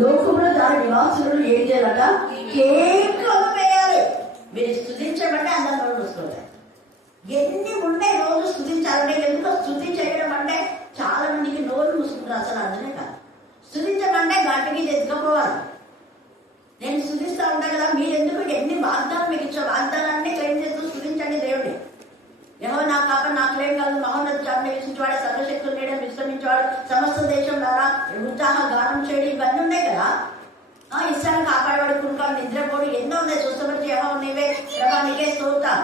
లోకములో దాని నివాసులను ఏం చేయాలంట, కేకలు వేయాలి. మీరు స్తుతించమంటే అందరూ నోరు మూసుకుంటారు. ఎన్ని ఉండే రోజు స్తుతించాలంటే, ఎందుకు స్తుతి చేయడం అంటే చాలా మందికి నోరు మూసుకుంటారు, అసలు అర్థమే కాదు. స్తుతించమంటే గంటకి ఎత్తుకపోవాలి. నేను స్తుతిస్తా ఉంటాను కదా, మీరు ఎందుకు ఎన్ని వాగ్దానం మీకు ఇచ్చా, వాగ్దానాన్ని క్లెయిమ్ చేస్తూ స్తుతించండి దేవుడిని. ఏమో నాకు కాక నాకు క్లెయిమ్ కాదు, మహోన్నత జాబ్ విసించేవాడు, సర్వశక్తులు చేయడం విశ్రమించేవాడు, సమస్త దేశం ద్వారా ఉత్సాహ గానం చేయడం, ఇవన్నీ ఉన్నాయి కదా. ఇష్టాన్ని కాపాడేవాడు, కుటుంబాలు నిద్రపోడు, ఎన్నో ఉన్నాయి. చూస్తపరిచి ఏమో నీవే ప్రభా నీకే స్తోత్రం.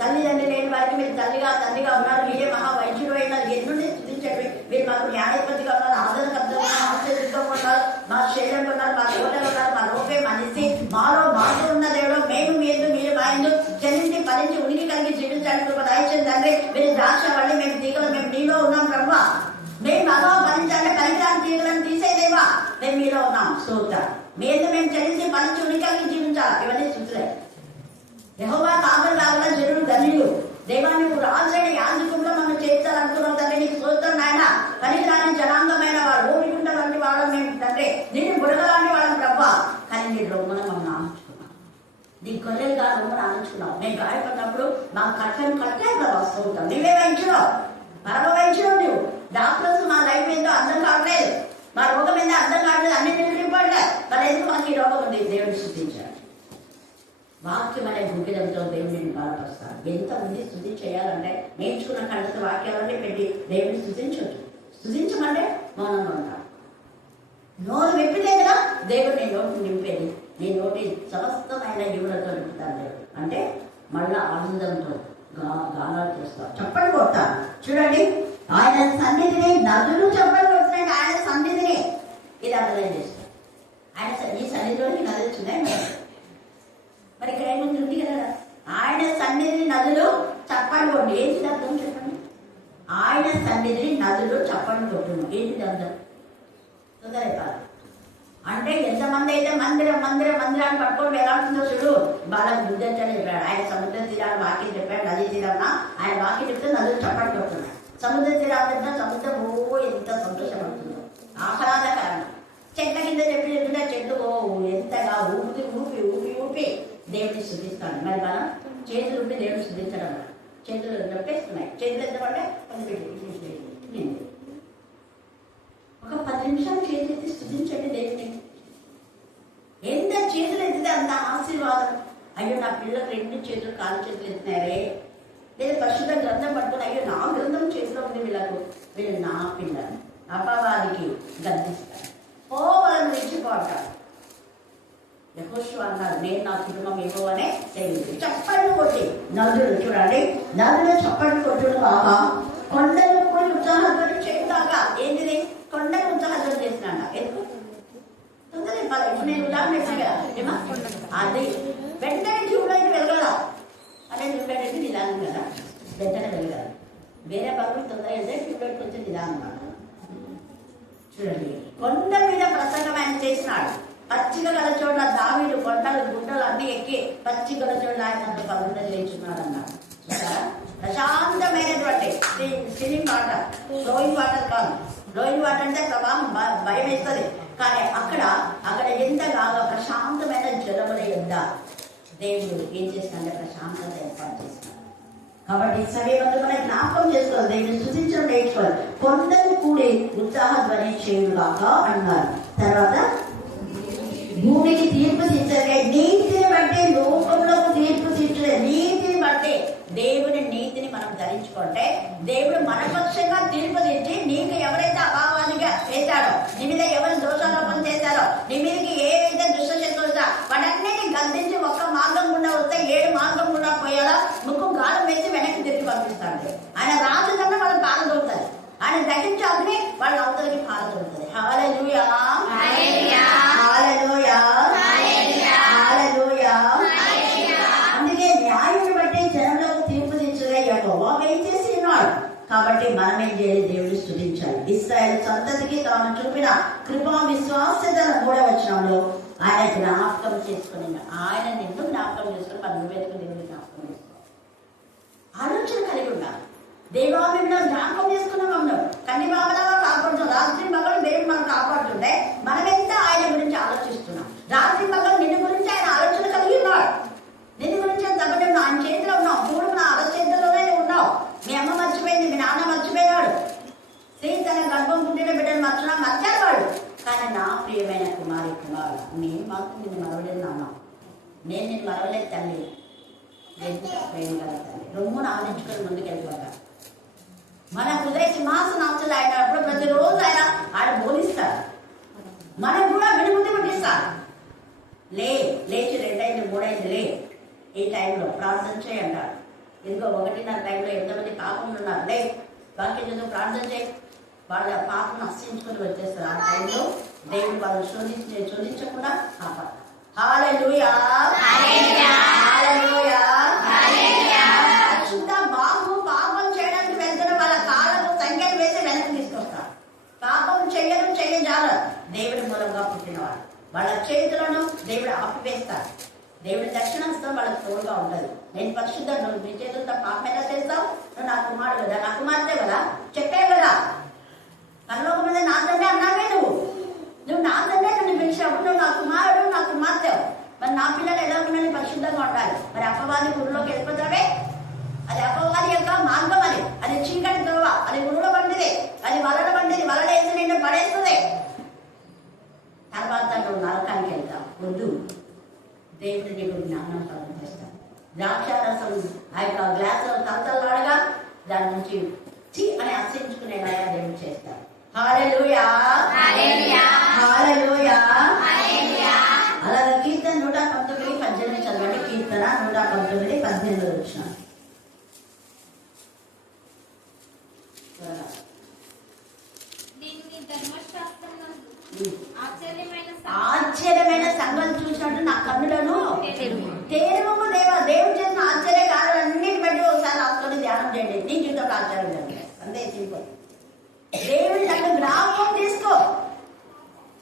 తల్లిదండ్రి లేని వారికి మీరు తండ్రిగా ఉన్నారు, మీరే మహా వైద్యుడు అయినారు. ఎన్నుండి స్థుతించండి. మీరు మాకు న్యాయాధిపతిగా ఉన్నారు, ఆదరణకర్తగా ఉన్నారు, ఆశ్చర్యంగా ఉన్నారు, మా శరీరంలో ఉన్నారు, మా తోటలో ఉన్నారు, మా లోపే మనిషి మాతో ఉన్న దేవుడు. మేము మీరు మా ఎందు జనించి ఫలించి ఉనికి కలిగి జీవించడానికి ఒక దయచేసి తండ్రి. మీరు ద్రాక్ష వల్లి, మేము తీగలు, మేము నీలో ఉన్నాం ప్రభా. మేము మాలో ఫలించాలంటే పనికిరాని తీగలను తీసేదేవా, మేము మీలో ఉన్నాం. స్తోత్రం. మేము జనించి ఫలించి ఉనికి కలిగి జీవించాలి. ఇవన్నీ స్థుతులే. యెహోవా కాపరి కావాల జనులు ధన్యులు. దేవా నువ్వు రాజైన యాజకుల్లో మనం చేర్చాలనుకున్నావు తండ్రి, నీకు స్తోత్రం నాయన. పనికిరాని జనాంగమైన వాడు, ఓడికుంట వంటి వాళ్ళం మేము తండ్రి, నేను బుడగలాంటి వాళ్ళం ప్రభా. కానీ మీరు రొమ్మను మమ్మల్ని ఆనంచుకున్నాం, నీ గొర్రెలుగా రొమ్మను ఆనంచుకున్నావు. మేము గాయపడినప్పుడు మా కట్టను కట్టాక వస్తూ ఉంటాం. నువ్వే వహించినావు, పరమ వహించినావు. నువ్వు డాక్టర్స్ మా లైఫ్ ఏందో అర్థం కావట్లేదు, మా రోగం ఏందో అర్థం కావట్లేదు, అన్ని నిలబడలే. మరి ఎందుకు మాకు ఈ రోగం ఉంది? దేవుడిని స్తుతించాలి. వాక్యం అనే గుగ్గిలంతో దేవుడిని బలపరుస్తాను. ఎంతమంది స్తుతి చేయాలంటే నేర్చుకున్న కంటత వాక్యాలన్నీ పెట్టి దేవుడిని స్తుతించవచ్చు. స్తుతించమంటే మౌనంగా ఉంటాను. నోరు విప్పితే కదా దేవుడు నీ నోటిని నింపేది. నీ నోటి సమస్తమైన జీవులతో నింపుతాను దేవుడు. అంటే మళ్ళా ఆనందంతో గానాలు చేస్తాను, చప్పట్లు కొడతాను. చూడండి ఆయన సన్నిధిని నదులు చెప్పలు కొడుతున్నాయి. ఆయన సన్నిధిని ఇది అర్థం చేస్తారు. ఆయన ఈ సన్నిధిలోకి నదులు వచ్చినాయి. మరి ఇక్కడ ఏముంది ఉంది కదా, ఆయన సన్నిధిని నదులు చప్పలు కొట్టు. ఏంటి అర్థం చెప్పండి? ఆయన సన్నిధిని నదులు చప్పలు కొట్టును. ఏంటి అర్థం? తొందరే కాదు అంటే ఎంతమంది అయితే మందిరం మందిరం మందిరాన్ని పట్టుకొని వేలాడుతుందో చూడు, బాలకు బుద్ధని చెప్పాడు. ఆయన సముద్ర తీరాలు వాక్యం చెప్పాడు. నదీ తీరాన ఆయన వాక్యం చెప్తే నదులు చప్పట్లు కొడుతున్నాయి. సముద్ర తీరాలు సముద్రం ఎంత సంతోషపడుతుందో, ఆహ్లాదకరంగా. చెట్ల కింద చెప్తుంటే చెట్లు ఎంతగా ఊపి ఊపి ఊపి ఊపి దేవుడిని శుద్ధిస్తాడు. మరి మనం చేతులు ఉంటే దేవుడిని శుద్ధించడం, చేతులు నొప్పేస్తున్నాయి. చేతులు ఎంతమంటే ఒక 10 నిమిషాలు చేతులు ఎత్తి స్థుతించండి దేవుని. ఎంత చేతులు ఎత్తితే అంత ఆశీర్వాదం. అయ్యో నా పిల్లలు 2 చేతులు కాలు చేతులు ఎత్తినారే, లేదా పరిశుద్ధ గ్రంథం పట్టుకుని అయ్యో నా గ్రంథం చేతిలో ఉంది వీళ్ళు నా పిల్లలు అపవాదికి గర్దిస్తారు, వాళ్ళని విడిచిపోతారు. యెహోషువ అన్నారు, నేను నా కుటుంబం యెహోవానే సేవించు. చప్పట్లు కొట్టి నదులు చూడండి, నదులు చప్పట్లు కొట్టుడు బాగా కొండలు పోయి ఉత్సాహంతో చేయుదాకా. ఏంటిది? కొండలు ఉత్సాహంతో చేసినాడ. ఎందుకు తొందరగా ఇప్పుడు నేను ఉదాహరణ ఇచ్చాను కదా, ఏమా అది వెంటనే ట్యూబ్ లైట్ వెలగదా అనే ట్యూబ్ లైట్ అయితే నిదానం కదా, వెంటనే వెలగదు. వేరే పనులు తొందరగా వెళ్తే ట్యూబ్ లైట్ వచ్చే నిదానం. చూడండి, కొండ మీద ప్రసంగం ఆయన చేసినాడు. పచ్చిక గల చోట్ల దావీలు కొండలు గుండలు అన్ని ఎక్కి పచ్చిక గల చోట్ల ఆయన పరుగులు లేచున్నాడు అన్నాడు. ప్రశాంతమైనటువంటి స్విమ్మింగ్ వాటర్, ఫ్లోయింగ్ వాటర్ కాదు. ఫ్లోయింగ్ వాటర్ అంటే ప్రవాహం భయం వేస్తుంది. కానీ అక్కడ ఎంతగా ప్రశాంతమైన జలముల యొద్ద దేవుడు ఏం చేసినంటే ప్రశాంతత ఏర్పాటు చేస్తున్నాడు. కాబట్టి సమయంలో మనం జ్ఞాపకం చేసుకోవాలి, దేవుడిని స్తుతించడం నేర్చుకోవాలి. కొండలు కూడి ఉత్సాహ ధ్వని చేయుగాక అన్నారు. తర్వాత భూమికి తీర్పు తీర్చలే, నీతిని బట్టి లోకంలోకి తీర్పు తీర్చలే. నీతిని బట్టి దేవుని నీతిని మనం ధరించుకుంటే దేవుడు మన పక్షంగా తీర్పు తీర్చి నీకు ఎవరైతే అభావానిగా వేశాడో, నీ మీద ఎవరు దోషారోపణ చేశారో, నీ మీదకి ఏదైతే దుష్టశక్తులు వాటన్నిటిని గద్దించి ఒక్క మార్గం గుండా వస్తే 7 మార్గం గుండా పోయాలో ముక్కు గాలం వేసి వెనక్కి తిరిగి పంపిస్తాడు. ఆయన రాజు కన్నా వాళ్ళకి పారదొరుకుతుంది. ఆయన దహించే అగ్ని వాళ్ళ అవతలకి పారదొరుకుతుంది. హల్లెలూయా, హల్లెలూయా, హల్లెలూయా. అందుకే న్యాయుని బట్టి జనంలోకి తీర్పు తీర్చలే యెహోవా వేయించేసి ఉన్నాడు. కాబట్టి మనమేం చేయాలి? దేవుడు స్తుతించాలి. ఇశ్రాయేలు సంతతికి తాను చూపిన కృపా విశ్వాసతను 3వ వచనంలో ఆయన జ్ఞాపకం చేసుకుని, ఆయన నిన్ను జ్ఞాపకం చేసుకుని మనం వెతుకు దేవుడిని జ్ఞాపకం చేసుకోవాలి. ఆలోచన కలిగి ఉండాలి. దేవాలయంలో జ్ఞాపకం చేసుకున్నాం. మనం కన్నిబాబలాగా కాపాడుతున్నాం. రాత్రి మగలు దేవుడు మనం కాపాడుతుంటే మనం ఎంత ఆయన గురించి ఆలోచిస్తున్నాం. రాత్రి మగలు నిన్ను గురించి ఆయన ఆలోచన కలిగి ఉన్నాడు. నిన్ను గురించి తప్పకుండా ఆయన చేతిలో ఉన్నావు. చూడు, నా అరచేతిలోనే ఉన్నావు. మీ అమ్మ మర్చిపోయింది, మీ నాన్న మర్చిపోయినాడు. స్త్రీ తన గర్భం పుట్టిన బిడ్డను మర్చాడు వాడు. కానీ నా ప్రియమైన కుమారుడు, నేను మాత్రం నిన్ను మరవలేదు నాన్న, నేను నిన్ను మరవలేదు తల్లి. ప్రేమ కదా తల్లి, రొమ్మును ఆలోచించుకొని ముందుకు వెళ్ళిపోతాడు. మన హృదయ సింహాసనాంశలు అయినప్పుడు ప్రతిరోజు ఆయన బోధిస్తాడు. మనం కూడా వినుముందు పుట్టిస్తాడు. లేచి 2 అయింది 3 అయింది లే, ఈ టైంలో ప్రార్థన చేయంటాడు. ఇదిగో 1:30 టైంలో ఎంతమంది పాపంలో ఉన్నారు, లే వాక్యం ప్రార్థన చేయి. వాళ్ళ పాపను అస్సించుకొని వచ్చేస్తారు. ఆ టైంలో దేవుడు వాళ్ళు శోధించకుండా కాపాడు. హల్లెలూయా, హల్లెలూయా, హల్లెలూయా. బాబు పాపం చేయడానికి వెళ్తున్న వాళ్ళ కాళ్ళకు సంఖ్యలు వేసి వెనక్కి తీసుకొస్తారు. పాపం చెయ్యజాలరు. దేవుడి మూలంగా పుట్టినవాడు వాళ్ళ చేతులను దేవుడు ఆపివేస్తాడు. దేవుడి దక్షిణాస్తం వాళ్ళకి తోడుగా ఉంటుంది. నేను పరిశుద్ధ, నువ్వు నీ చేతులతో పాపం ఎలా చేస్తావు? నువ్వు నా కుమారుడు కదా, నా కుమార్తె కదా, చెప్పే కదా. పరలోకం మీద నా తండ్రి అన్నావే, నువ్వు నా తండ్రి నన్ను పిలిచినప్పుడు నువ్వు నా కుమారుడు, నా కుమార్తె. మరి నా పిల్లలు ఎలా ఉండాలి? పరిశుద్ధంగా ఉండాలి. మరి అపవాది ఊరిలోకి వెళ్ళిపోతావే, అది అపవాది యొక్క మార్గం. అది చీకటి దొరవ, అది ఊళ్ళ వంటిది, అది వలల వంటిది. వలల వేసి నిన్ను పడేస్తుంది. తర్వాత నువ్వు నరకానికి వెళ్తావు. వద్దు, దేవుడు నీకు జ్ఞానం కలుగ చేస్తాడు. ద్రాక్షారసం ఆ యొక్క గ్లాసులో తలతలాడగా దాని నుంచి చీ అని అర్చించుకునేలాగా దేవుడు చేస్తాడు. హల్లెలూయా, హల్లెలూయా, హల్లెలూయా. అలాగే కీర్తన 119:18 చదవండి. కీర్తన 119:18 వచ్చిన ఆశ్చర్యమైన సంగతి చూసినట్టు నా కన్నులను తెరువు దేవా. దేవుడు చేసిన ఆశ్చర్య కార్యాలన్నిటి బట్టి ఒకసారి రాసుకొని ధ్యానం చేయండి. నీ జీవితంలో ఆశ్చర్యం జరుగుతుంది. అంతే సింపుల్. దేవుడి అక్కడ జ్ఞాపకం తీసుకో,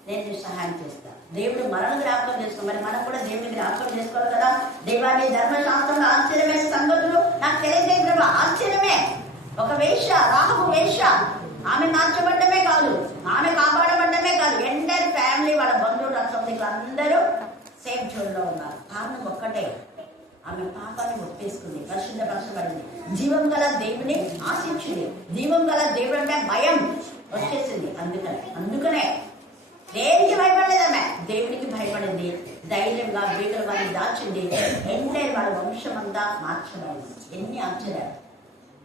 నేను సహాయం చేస్తా. దేవుడు మనల్ని జ్ఞాపకం చేసుకో. మరి మనం కూడా దేవుడిని జ్ఞాపకం చేసుకోవాలి కదా. దేవాన్ని ధర్మశాస్త్రంలో ఆశ్చర్యమైన సంగతులు నాకు తెలియజేయ. ఆశ్చర్యమే. ఒక వేశ్య, రాహబు వేశ్య, ఆమె మార్చబడ్డమే కాదు, ఆమె కాపాడబడ్డమే కాదు, ఎంటైర్ ఫ్యామిలీ, వాళ్ళ బంధువులు, సంబంధికులు అందరూ సేఫ్ జోన్ లో ఉన్నారు. కారణం ఒక్కటే, ఆమె పాపాన్ని ఒప్పేసుకుంది, పరిశుద్ధపరచబడింది, జీవం గల దేవుని ఆశించింది. జీవం గల దేవుడు అంటే భయం వచ్చేసింది. అందుకనే దేనికి భయపడలేదు ఆమె, దేవునికి భయపడింది. ధైర్యంగా బీకల వారిని దాచింది. ఎంటైర్ వాళ్ళ వంశం అంతా మార్చబడింది. ఎన్ని ఆశ్చర్యాలు.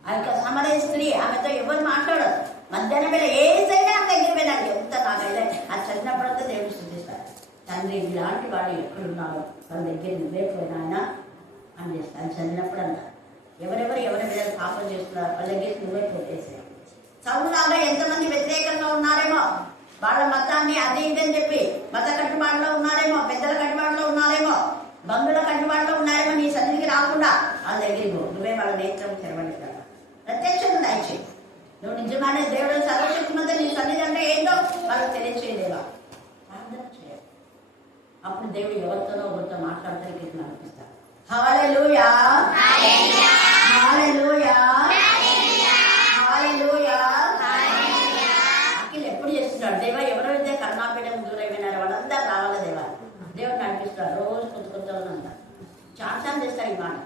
ఆ యొక్క సమరయ స్త్రీ, ఆమెతో ఎవరు మాట్లాడరు. మధ్యాహ్నం వేళ ఏదైనా ఆమె దగ్గర వెళ్ళాలి. ఎంత నాకైతే ఆ చదివినప్పుడంతా దేవుడు సృష్టిస్తారు. తండ్రి ఇలాంటి వాడు ఎక్కడున్నారో వాళ్ళ దగ్గర నిద్రపోయిన ఆయన అని చేస్తారు. అని చదివినప్పుడంతా ఎవరి మీద పాపం చేస్తున్నారు వాళ్ళ దగ్గర నువ్వే పెట్టేసారు. సౌలాగా ఎంతమంది వ్యతిరేకంగా ఉన్నారేమో, వాళ్ళ మతాన్ని అది ఇదని చెప్పి మత కట్టుబాటులో ఉన్నారేమో, పెద్దల కట్టుబాటులో ఉన్నారేమో, బంధువుల కట్టుబాటులో ఉన్నారేమో, నీ సన్నిధికి రాకుండా వాళ్ళ దగ్గరికి నువ్వే వాళ్ళ నేత్రం తెరవనిస్తాడు. ప్రత్యక్షత దయచేయి. నువ్వు నిజమైన దేవుడు సర్వశక్తిమంతా నీ సన్నిధి అంటే ఏంటో వాళ్ళకి తెలియచేయలేవా, ప్రార్థన చేయాలి. అప్పుడు దేవుడు ఎవరితోనో ఒకరితో మాట్లాడతానికి ఇట్లా అనిపిస్తాడు. హల్లెలూయా, హల్లెలూయా, హల్లెలూయా. అఖిల్ ఎప్పుడు చేస్తున్నాడు, దేవా ఎవరైతే కరుణాపీఠం దూరమైనారో వాళ్ళందరూ రావాలి దేవా. దేవుడు నడిపిస్తాడు. రోజు కొంత అంతా చాటాలు చేస్తాడు ఈ మాట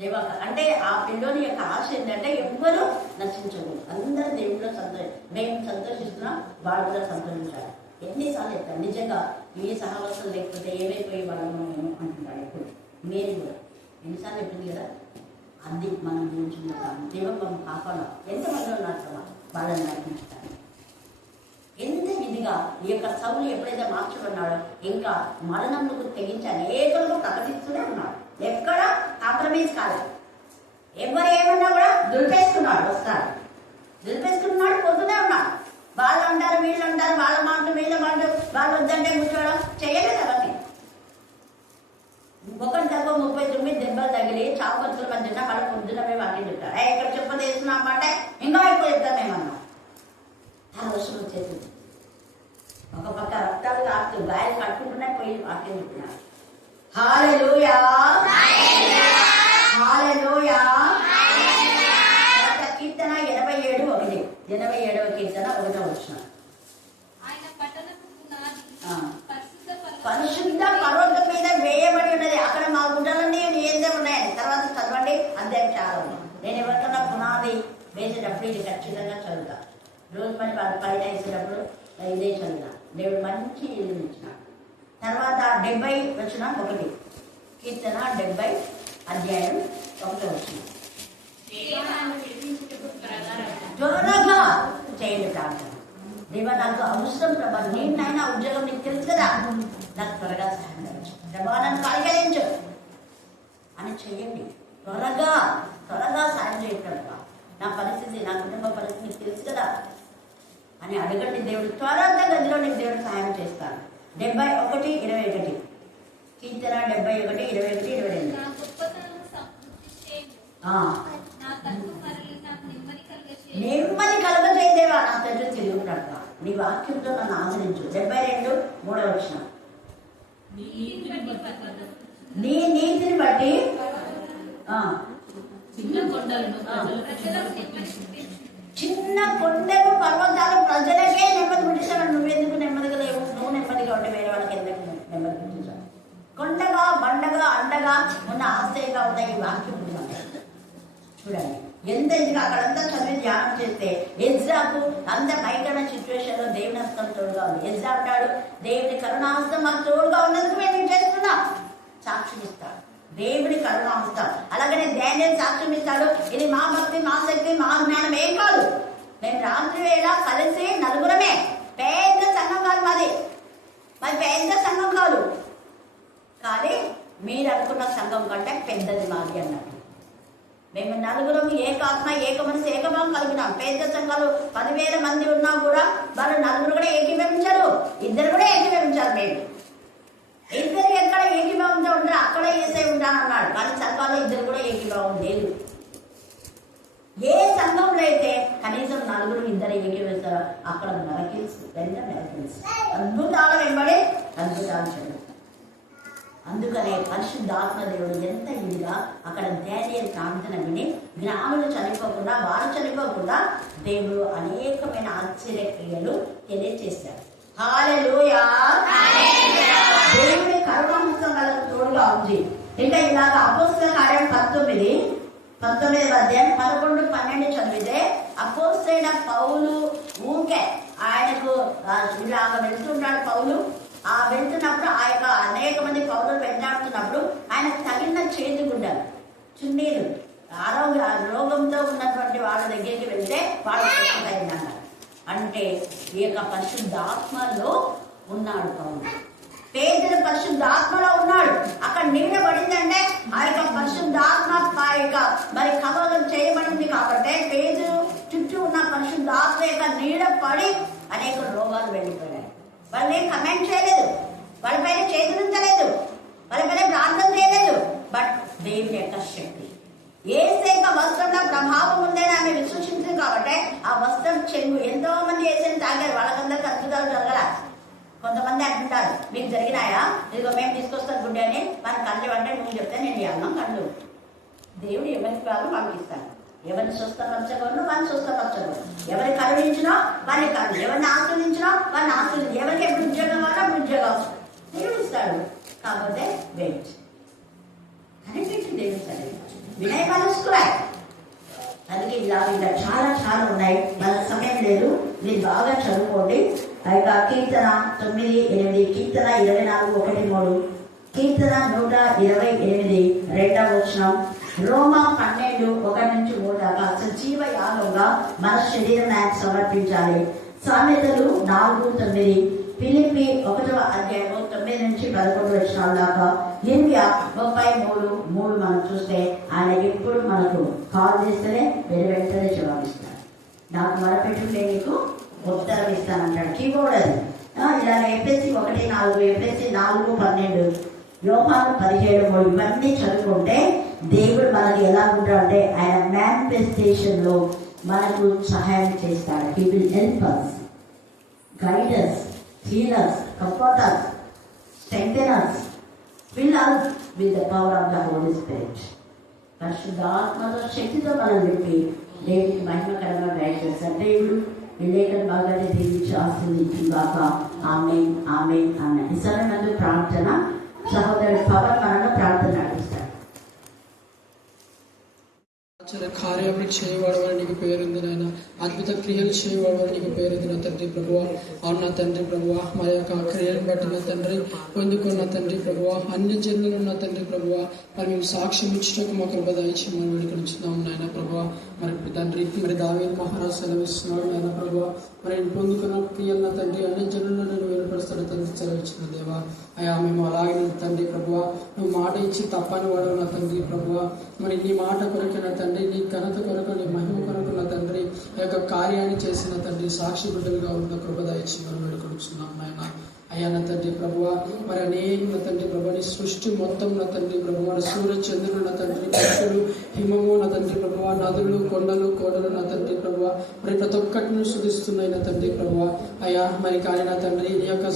దేవా. అంటే ఆ పిల్లోని యొక్క ఆశ ఏంటంటే ఎవ్వరూ నశించదు, అందరూ దేవుడిలో మేము సంతోషిస్తున్నాం, వాళ్ళు కూడా సంతోషించాలి. ఎన్నిసార్లు చెప్తాను నిజంగా ఈ సహవాసం లేకపోతే ఏమైపోయి వాళ్ళను అంటున్నాడు. ఎప్పుడు మీరు కూడా ఎన్నిసార్లు చెప్పింది కదా, అది మనం గురించుకుంటాం. దేవుడు మనం కాపాడాలి. ఎంతమంది ఉన్నారు వాళ్ళని నడిపించుతాను. ఎంత విధిగా ఈ యొక్క సౌలు ఎప్పుడైతే మార్చుకున్నాడో ఇంకా మరణములకు తెగించి అనేకులకు ప్రకటిస్తూనే ఉన్నాడు. ఎక్కడ కాంప్రమైజ్ కాలేదు. ఎవరు ఏమన్నా కూడా దులిపేసుకున్నాడు. వస్తాడు, దులిపేసుకున్నాడు, పోతూనే ఉన్నాడు. వాళ్ళు అంటారు, వీళ్ళు అంటారు, వాళ్ళ మాటలు వీళ్ళ మాటలు, వాళ్ళు వద్దంటే కూర్చోవడం చేయలేదు. అవన్నీ ఒకటి తక్కువ 39 దెబ్బలు తగిలి చావుకత్తుల మధ్యన వాళ్ళ పొద్దున మేము అన్ని చెప్తారు. ఇక్కడ చెప్పలు వేస్తున్నామంటే ఇంకా ఎక్కువ చెప్తాం మేమన్నా. ఆ వర్షం వచ్చేసింది. ఒక పక్క రక్తాలు కాస్తూ గాయాలు కట్టుకుంటూనే పోయి వాక్యం చెప్తున్నారు. హల్లెలూయా, హల్లెలూయా. కీర్తన 87:1, 87వ కీర్తన 1వ వచనం. పరిశుద్ధ పర్వతం మీద వేయబడి ఉన్నది. అక్కడ మా గుడ్డలన్నీ ఏందే ఉన్నాయని తర్వాత చదవండి. అధ్యాయం చాలా ఉంది. నేను ఎవరికన్నా పునాది వేసేటప్పుడు ఇది ఖచ్చితంగా చదువుతా. రోజు మరి వాళ్ళు పైన వేసేటప్పుడు ఇదే చదివిన. దేవుడు మంచి ఇల్లు ఇచ్చిన. తర్వాత 70 వచనం 1, కీర్తన 70 అధ్యాయం 1వ వచనం. త్వరగా చేయండి ప్రార్థన. దేవా నాకు అవసరం ప్రభా, నేనైనా ఉద్యోగం నీకు తెలుసు కదా, నాకు త్వరగా సహాయం చేయొచ్చు ప్రభా, నన్ను కలిగించు అని చెయ్యండి. త్వరగా సాయం చేయండి ప్రభా, నా పరిస్థితి, నా కుటుంబ పరిస్థితి నీకు తెలుసు కదా అని అడగండి. దేవుడు త్వరగా గదిలో నీకు దేవుడు సహాయం చేస్తాను. 71:21 కీర్తన 71:21-22. నెమ్మది కలగజేయదేవా, నా తండ్రి తిరుగుతాడు. నీ వాక్యంతో నన్ను ఆదరించు. 72:3 వచనం. నీ నీతిని బట్టి చిన్న కొండలు పర్వతాలు ప్రజలకే నెమ్మది పుట్టించావు. నువ్వెందుకు నెమ్మదిగా లేవు? నువ్వు నెమ్మదిగా ఉంటే వేరే వాళ్ళకి ఎందుకు నెమ్మది పుట్టించావు? కొండగా బండగా అండగా ఉన్న ఆశ్రయంగా ఉన్న ఈ వాక్యం చూడండి. ఎంత ఇదిగా అక్కడంతా చదివి ధ్యానం చేస్తే ఎజ్రాకు అంత భయంకరమైన సిచ్యువేషన్ లో దేవుని హస్తం తోడుగా ఉంది. ఎజ్రా అంటాడు, దేవుని కరుణాహస్తం మాకు తోడుగా ఉన్నందుకు మేము చేస్తున్నాం. సాక్ష్యం ఇస్తాడు దేవుని కరుణాహస్తం. అలాగనే ధ్యానం సాక్ష్యం ఇస్తాడు, ఇది మా భక్తి, మా శక్తి, మా జ్ఞానం ఏం కాదు. మేము రాత్రి వేళ కలిసి నలుగురమే. పెద్ద సంఘం కాదు మాది పెద్ద సంఘం కాదు, కానీ మీరు అనుకున్న సంఘం కంటే పెద్దది మాది అన్నట్టు. మేము నలుగురం ఏకాత్మ, ఏక మనసు, ఏకభావం కలిగినాం. పెద్ద సంఘాలు 10,000 మంది ఉన్నా కూడా వాళ్ళు నలుగురు కూడా ఏకీభవించరు. ఇద్దరు కూడా ఏకీభవించారు. మేము ఇద్దరు ఎక్కడ ఏకీభావంతో ఉంటారు అక్కడ ఏసై ఉంటానన్నాడు. కానీ సంఘాల్లో ఇద్దరు కూడా ఏకీభావం లేదు. ఏ సంఘంలో అయితే కనీసం నలుగురు ఇద్దరు ఏకీభవిస్తారో అక్కడ మెరకిల్స్, పెద్ద మెరకిల్స్, అద్భుతాల వెంబడి అద్భుతాలు చేయడం. అందుకనే పరిశుద్ధాత్మ దేవుడు ఎంత ఇదిగా అక్కడ ధైర్యం ప్రార్థన విని గ్రాములు చనిపోకుండా వారు చనిపోకుండా దేవుడు అనేకమైన ఆశ్చర్యక్రియలు తెలియజేశారు. హల్లెలూయా. దేవుడి కరుణాముఖం వాళ్ళకు తోడుగా ఉంది. ఇంకా ఇలాగ అపోస్తల కార్యం 19 అధ్యాయం 11, 12 చదివితే అపోస్తలుడైన పౌలు ఊరికే ఆయనకు ఇలాగ వెళ్తున్నాడు. పౌలు వెళ్తున్నప్పుడు ఆ యొక్క అనేక మంది పౌరులు వెంటాడుతున్నప్పుడు ఆయనకు తగిన చేతిగుండాలి, చున్నీలు, రోగంతో ఉన్నటువంటి వాళ్ళ దగ్గరికి వెళ్తే వాళ్ళు స్వస్థతైందన్నారు. అంటే ఈ యొక్క పరిశుద్ధాత్మలో ఉన్నాడు పౌలు. పేదలు పరిశుద్ధాత్మలో ఉన్నాడు. అక్కడ నీడ పడిందంటే ఆ యొక్క పరిశుద్ధాత్మ మరి కవలం చేయబడింది. కాబట్టి పేదలు చుట్టూ ఉన్న పరిశుద్ధాత్మ యొక్క నీడ పడి అనేక రోగాలు వెళ్ళిపోయాయి. వాళ్ళని కమెంట్ చేయలేదు, వాళ్ళపైన చేతులుంచలేదు, వాళ్ళపైన ప్రార్థన చేయలేదు. బట్ దేవుని యొక్క శక్తి ఏసే యొక్క వస్త్రంలో ప్రభావం ఉందని ఆమె విశ్వసించింది. కాబట్టి ఆ వస్త్రం చెంగు ఎంతో మంది ఏసైని తాగారు. వాళ్ళకందరికి అద్భుతాలు జరగల. కొంతమంది అంటుంటారు, మీకు జరిగినాయా, ఇదిగో మేము తీసుకొస్తాం గుడ్డి అని. మన కళ్ళు అంటే నువ్వు చెప్తే నేను అన్నం కళ్ళు. దేవుడు ఎవరికి కాదు వాళ్ళకి ఇస్తాను. ఎవరిని స్వస్థపరచగలను వారిని స్వస్థపరచగలను. ఎవరి కరుణించినా వారిని కరుణ, ఎవరిని ఆశ్రయించినా వారిని ఆశ్రయించి, ఎవరికి ఎప్పుడు ఉద్యోగం కావాలో అప్పుడు ఉద్యోగం దేవుడు ఇస్తాడు. కాకపోతే వెయిట్ కనిపించి దేవుడు సరే వినయ మనస్కురాయి. అందుకే ఇలా చాలా చాలా ఉన్నాయి. మన సమయం లేదు, మీరు బాగా చదువుకోండి. ఇక కీర్తన 9:8, కీర్తన 24, 1-3, కీర్తన 128, 2వ వచనం, రోమా 12:1-3 దాకా సజీవ యాగంగా మన శరీరం ఆయనకు సమర్పించాలి. సామెతలు 4:9, ఫిలిప్పి 1వ అధ్యాయం 9-11 వచనాల దాకా, ఇర్మియా 33:3 మనం చూస్తే ఆయన ఎప్పుడు మనకు కాల్ చేస్తేనే వెంటనే జవాబిస్తాడు. నాకు మొరపెట్టుంటే నీకు ఉత్తరం ఇస్తానంటాడు. కీబోర్డ్ అది. ఇలాగ ఎఫెసీ 1:4, ఎఫెసీ 4:12, యోహాను 17:3 ఇవన్నీ చదువుకుంటే దేవుడు మనకి ఎలా ఉంటాడంటే ఆయన మేనిఫెస్టేషన్ లో మనకు సహాయం చేస్తాడు. He will help us, guide us, heal us, comfort us, strengthen us, fill us with the power of the Holy Spirit. పరిశుద్ధాత్మతో శక్తితో మనం విప్పి దేవుడికి మహిమకరంగా దయచేస్తాడు. దేవుడు ఈ లేఖను బాగానే దీవించి ఆశీర్వదించుగాక. ఆమేన్, ఆమేన్, ఆమేన్. ఈ సమయంలో ప్రార్థన సహోదరుడు పవన్ మనలో ప్రార్థన నడిపిస్తాడు. కార్యములు చేయవాడవని నీకు పేరుంది నాయన. అద్భుత క్రియలు చేయవాడవని నీకు పేరుంది నా తండ్రి ప్రభువా. అవునా తండ్రి ప్రభువా, మా యొక్క క్రియలను బట్టి నా తండ్రి పొందుకున్న తండ్రి ప్రభువా, అన్ని జన్మలు ఉన్న తండ్రి ప్రభువా, మరి మేము సాక్ష్యం ఇచ్చటకు మా కృప దయచి మనం వేడుకొనిచున్నాం నాయన ప్రభువా. మరి తండ్రి మరి దావీదు మహారాజు సెలవిస్తున్నాడు నాయన ప్రభువా. మరి నేను పొందుకున్న క్రియల తండ్రి అన్ని జనులను నేను వెలుపరుస్తాడు తండ్రి సెలవిచ్చిన దేవా. అయ్యా మేము అలాగే తండ్రి ప్రభువా, నువ్వు మాట ఇచ్చి తప్పని వాడు నా తండ్రి ప్రభువా. మరి నీ మాట కొరకిన తండ్రి, నీ ఘనత కొరకు, నీ మహిమ కొరకు నా తండ్రి ఈ యొక్క కార్యాన్ని చేసిన తండ్రి సాక్షి బిడ్డలుగా ఉన్న కృప దయచి మనం వేడుకొనిచున్నాం నాయన. అయ్యా నా తండ్రి ప్రభువా, మరి అనేక నా తండ్రి ప్రభు నీ సృష్టి మొత్తం నా తండ్రి ప్రభువా, సూర్య చంద్రుడు నా తండ్రి, పక్షులు, హిమము నా తండ్రి ప్రభువా, నదులు, కొండలు, కోడలు నా తండ్రి ప్రభువా, మరి ప్రతి ఒక్కటిని శుద్ధిస్తున్నాయి నా తండ్రి ప్రభువా. అయ్యా మరి కానీ నా తండ్రి నీ యొక్క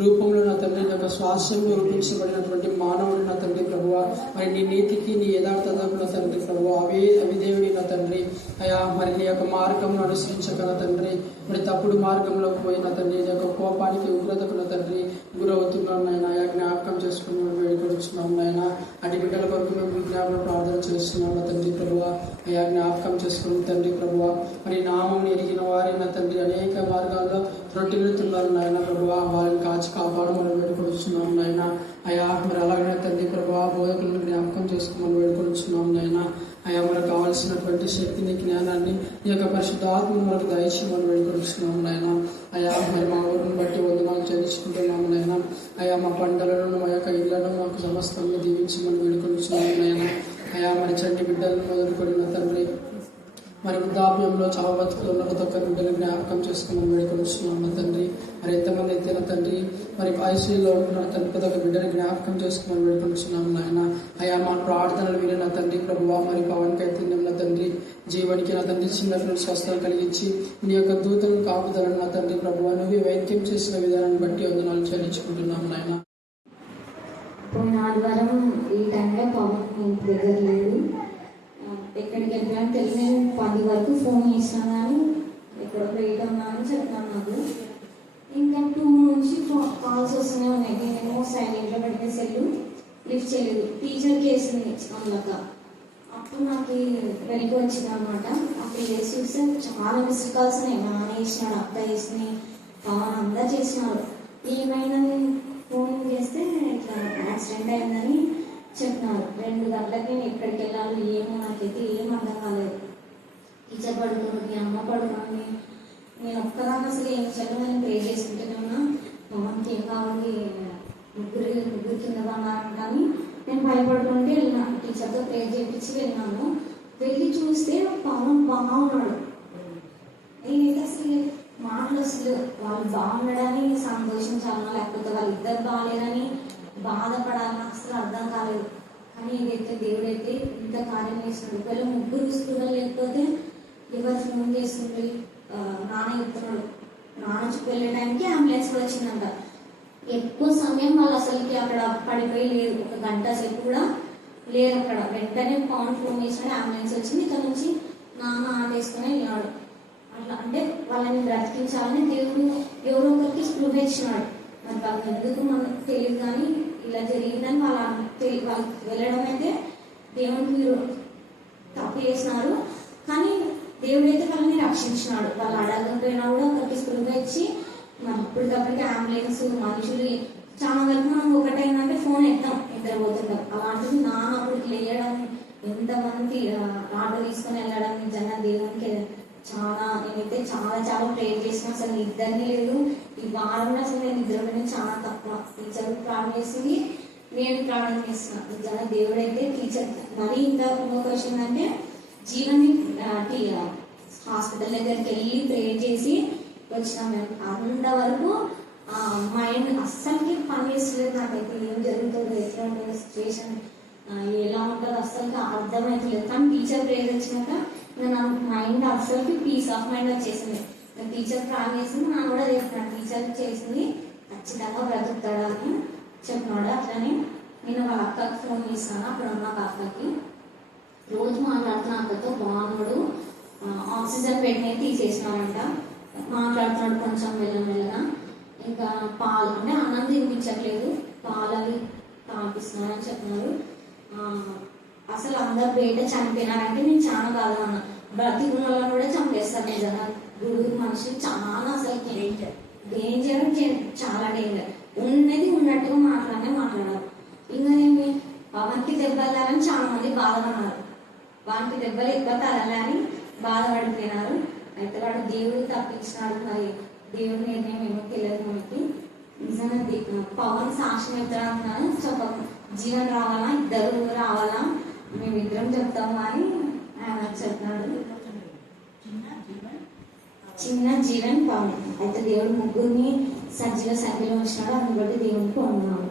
రూపంలో నా తండ్రి నీ యొక్క శ్వాసంలో రూపించబడినటువంటి మానవుడు నా తండ్రి ప్రభువా, మరి నీ నీతికి నీ యథార్థతకు నా తండ్రి ప్రభువా అవిదేవుడి నా తండ్రి. అయ్యా మరి నీ యొక్క మార్గంలో అనుసరించక నా తండ్రి మరి తప్పుడు మార్గంలో పోయిన తండ్రి, నీ యొక్క కోపానికి ఉగ్రతకు నా తండ్రి గురవుతున్నాం నాయన. ఆయా జ్ఞాపకం చేసుకుని మేము వేడుకొచ్చున్నాం నాయన. అటు బిడ్డల కొరకు మేము జ్ఞాపకం ప్రార్థన చేస్తున్నాం నా తండ్రి ప్రభువా. అయా జ్ఞాపకం చేసుకుని తండ్రి ప్రభువా, మరి నామం ఎరిగిన వారి నా తండ్రి అనేక మార్గాల్లో త్రొట్టిల్లుతున్నారు నాయన ప్రభువా. వారిని కాచి కాపాడు మనం వేడుకొచ్చున్నాం నాయన. అయా మరి అలాగే తండ్రి ప్రభువా, బోధకులను జ్ఞాపకం చేసుకుని వేడుకొచ్చున్నాం నాయన. అయా మనకు కావాల్సినటువంటి శక్తిని, జ్ఞానాన్ని ఈ యొక్క పరిశుద్ధాత్మను మనకు దయచి మనం వేడుకొచ్చున్నాము నాయన. అయా మరి మా ఊరిని బట్టి వందనాలు చెల్లించుకుంటున్నాము నాయన. అయా మా పంటలను, మా యొక్క ఇళ్లను మాకు సమస్తంగా దీవించి మనం వేడుకొచ్చున్నాము నాయన. అయా మరి చంటి బిడ్డలను మొదలుకొని నా తండ్రి మరి వృద్ధాప్యంలో చావు బతుకులు ఉన్న ప్రతి ఒక్క బిడ్డలు జ్ఞాపకం చేసుకుని వేడుకొనిస్తున్నాం తండ్రి. మరి ఎంతమంది అయితే నా తండ్రి మరి ఐసీయూలో ఉంటున్న తండ్రి ప్రతి ఒక్క బిడ్డలు జ్ఞాపకం చేసుకుని వేడుకొనిస్తున్నాం నాయన. అయా మా ప్రార్థనలు విని నా తండ్రి ప్రభువా, మరి పవన్కి అయితే నా తండ్రి జీవనికి నా తండ్రి చిన్నప్పుడు స్వస్థలు కలిగించి నీ యొక్క దూతలను కాపుదలను నా తండ్రి ప్రభువా నువ్వు వైద్యం చేసిన విధానాన్ని బట్టి వందనాలు చెల్లించుకుంటున్నాం నాయన. పోయిన ఆదివారం ఈ టైంలో పవన్ ఇంటి దగ్గర లేదు. ఎక్కడికి వెళ్ళాలని తెలిసి నేను 10 వరకు ఫోన్ చేసినాను, కానీ ఎక్కడో బయట ఉన్నానని చెప్పినాను నాకు. ఇంకా 2 నుంచి కాల్స్ వస్తూనే ఉన్నాయి. నేనేమో సైలెంట్లో పెట్టిన సెల్లు లిఫ్ట్ చేయలేదు. టీచర్కి వేసింది అందులోక. అప్పుడు నాకు వెనక్కి వచ్చింది అనమాట. అప్పుడు వేసి చూస్తే చాలా మిస్డ్ కాల్స్ ఉన్నాయి. మా నాన్న వేసినాడు, అక్క వేసినాయి, పవన్ అందరు చేసినారు. ఏమైందని ఫోన్ చేస్తే ఇట్లా యాక్సిడెంట్ అయిందని చెప్పినారు. 2 గంటలకు నేను ఎక్కడికి వెళ్ళాలి ఏమో నాకైతే ఏం అర్థం కాలేదు. టీచర్ పడుకోండి, మీ అమ్మ పడుకోండి, నేను ఒక్కదాన్ని అసలు ఏం చేయాలో నేను ప్రే చేసుకుంటూనే ఉన్నా. పవన్కి ఏం కావాలి, ముగ్గురు కింద పడినారు, కానీ నేను భయపడుకుంటే వెళ్ళినా. టీచర్తో ప్రే చేయించి వెళ్ళినాను. వెళ్ళి చూస్తే పవన్ బాగున్నాడు. నేనైతే అసలు మాటలు అసలు వాళ్ళు బాగున్నాడని సంతోషించాలా, లేకపోతే వాళ్ళిద్దరు బాగాలేదని బాధపడాలని అసలు అర్థం కాలేదు. కానీ ఇదైతే దేవుడైతే ఇంత కార్యం చేస్తున్నాడు. ఒకవేళ ముగ్గురు స్కూల్లో లేకపోతే ఎవరు ఫోన్ చేస్తుంటే నాన్న చెప్తున్నాడు. నాన్న చుట్టూ వెళ్ళే టైంకి అంబులెన్స్ వచ్చిందంట. ఎక్కువ సమయం వాళ్ళు అసలుకి అక్కడ పడిపోయి లేరు, 1 గంట సేపు కూడా లేరు అక్కడ. వెంటనే పవన్ ఫోన్ చేసినాడు, అంబులెన్స్ వచ్చింది. ఇక్కడ నుంచి నాన్న ఆటేసుకుని వెళ్ళాడు. అట్లా అంటే వాళ్ళని బ్రతికించాలని దేవుడు ఎవరో ఒకరికి స్పృహ ఇచ్చినాడు. మరి వాళ్ళకి ఎందుకు మనకు తెలియదు, కానీ ఇలా జరిగిందని వాళ్ళకి వెళ్ళడం అయితే దేవుడికి మీరు తప్పు చేసినారు. కానీ దేవుడైతే వాళ్ళని రక్షించినాడు. వాళ్ళు అడగకపోయినా కూడా ఒకరికి స్పృహ ఇచ్చి మరి ఇప్పటికప్పటికి అంబులెన్స్ మనుషులు చాలా వరకు మనం ఒకటైందంటే ఫోన్ ఎత్తాం, నిద్రపోతుంటాం. అలాంటిది నాన్న అప్పటికి లేయడం, ఎంతమంది ఆటో తీసుకొని వెళ్ళడం నిజంగా దేవునికి నేనైతే చాలా ప్రేర్ చేసిన. అసలు నిద్రనే లేదు. ఈ వారంలో అసలు నేను నిద్రపోయిన చాలా తక్కువ. టీచర్ ప్రాణం చేసింది, నేను ప్రాణం చేస్తున్నా. నిజంగా దేవుడైతే టీచర్ మరీ ఇంకొక విషయం అంటే జీవన్ని హాస్పిటల్ దగ్గరికి వెళ్ళి ప్రేర్ చేసి వచ్చినాం మేము. అంతవరకు మైండ్ అస్సలకి పనిచేస్తలేదు. నాకైతే ఏం జరుగుతుందో, ఎట్లా ఉంటుందో సిచ్యువేషన్ ఎలా ఉంటుందో అస్సలకి అర్థమవుతలేదు. కానీ టీచర్ ప్రేర్ వచ్చినాక నా మైండ్ అస్సలకి పీస్ ఆఫ్ మైండ్ వచ్చేసింది. టీచర్ ప్రాణం చేసింది, నా కూడా చేస్తున్నాడు. టీచర్ చేసింది ఖచ్చితంగా బ్రతుకుతాడా అని చెప్పినాడు. అట్లనే నేను వాళ్ళ అక్కకి ఫోన్ చేస్తాను. అప్పుడు ఉన్న అక్కకి రోజు మాట్లాడుతున్న అక్కతో బాగున్నాడు. ఆక్సిజన్ బెడ్ని తీసేసినారంట. మాట్లాడుతున్నాడు కొంచెం మెల్లమెల్లగా. ఇంకా పాలు అంటే అన్నం తినిపించట్లేదు, పాలు అవి తాపిస్తున్నారని చెప్పినారు. అసలు అందరు బయట చనిపోయినారంటే నేను చాలా బాధగా ఉన్నా. బ్రతికున్న వాళ్ళని కూడా చంపేస్తారు నిజంగా. గుడి మనుషులు చాలా అసలు డేంజర్, చాలా డేంజర్. ఉన్నది ఉన్నట్టుగా మాట్లాడారు. ఇంకా నేను పవన్కి దెబ్బలని చాలా మంది బాధపడినారు. వానికి దెబ్బలు ఎక్కువ తగలని బాధపడిపోయినారు. అయితే వాడు దేవుడు తప్పించినాడు. మరి దేవుడి నిర్ణయం ఏమో తెలియదు మనకి. నిజంగా పవన్ సాక్షి చెప్తాను, జీవన్ రావాలా, ఇద్దరు రావాలా, మేమిద్దరం చెప్తాము అని ఆయన చెప్తున్నాడు. చిన్న జీవన్ పవన్ అయితే దేవుడు ముగ్గురిని సజ్జల సంఖ్యలో వచ్చినాడు. అందుబట్టి దేవుడికి వందనాలు.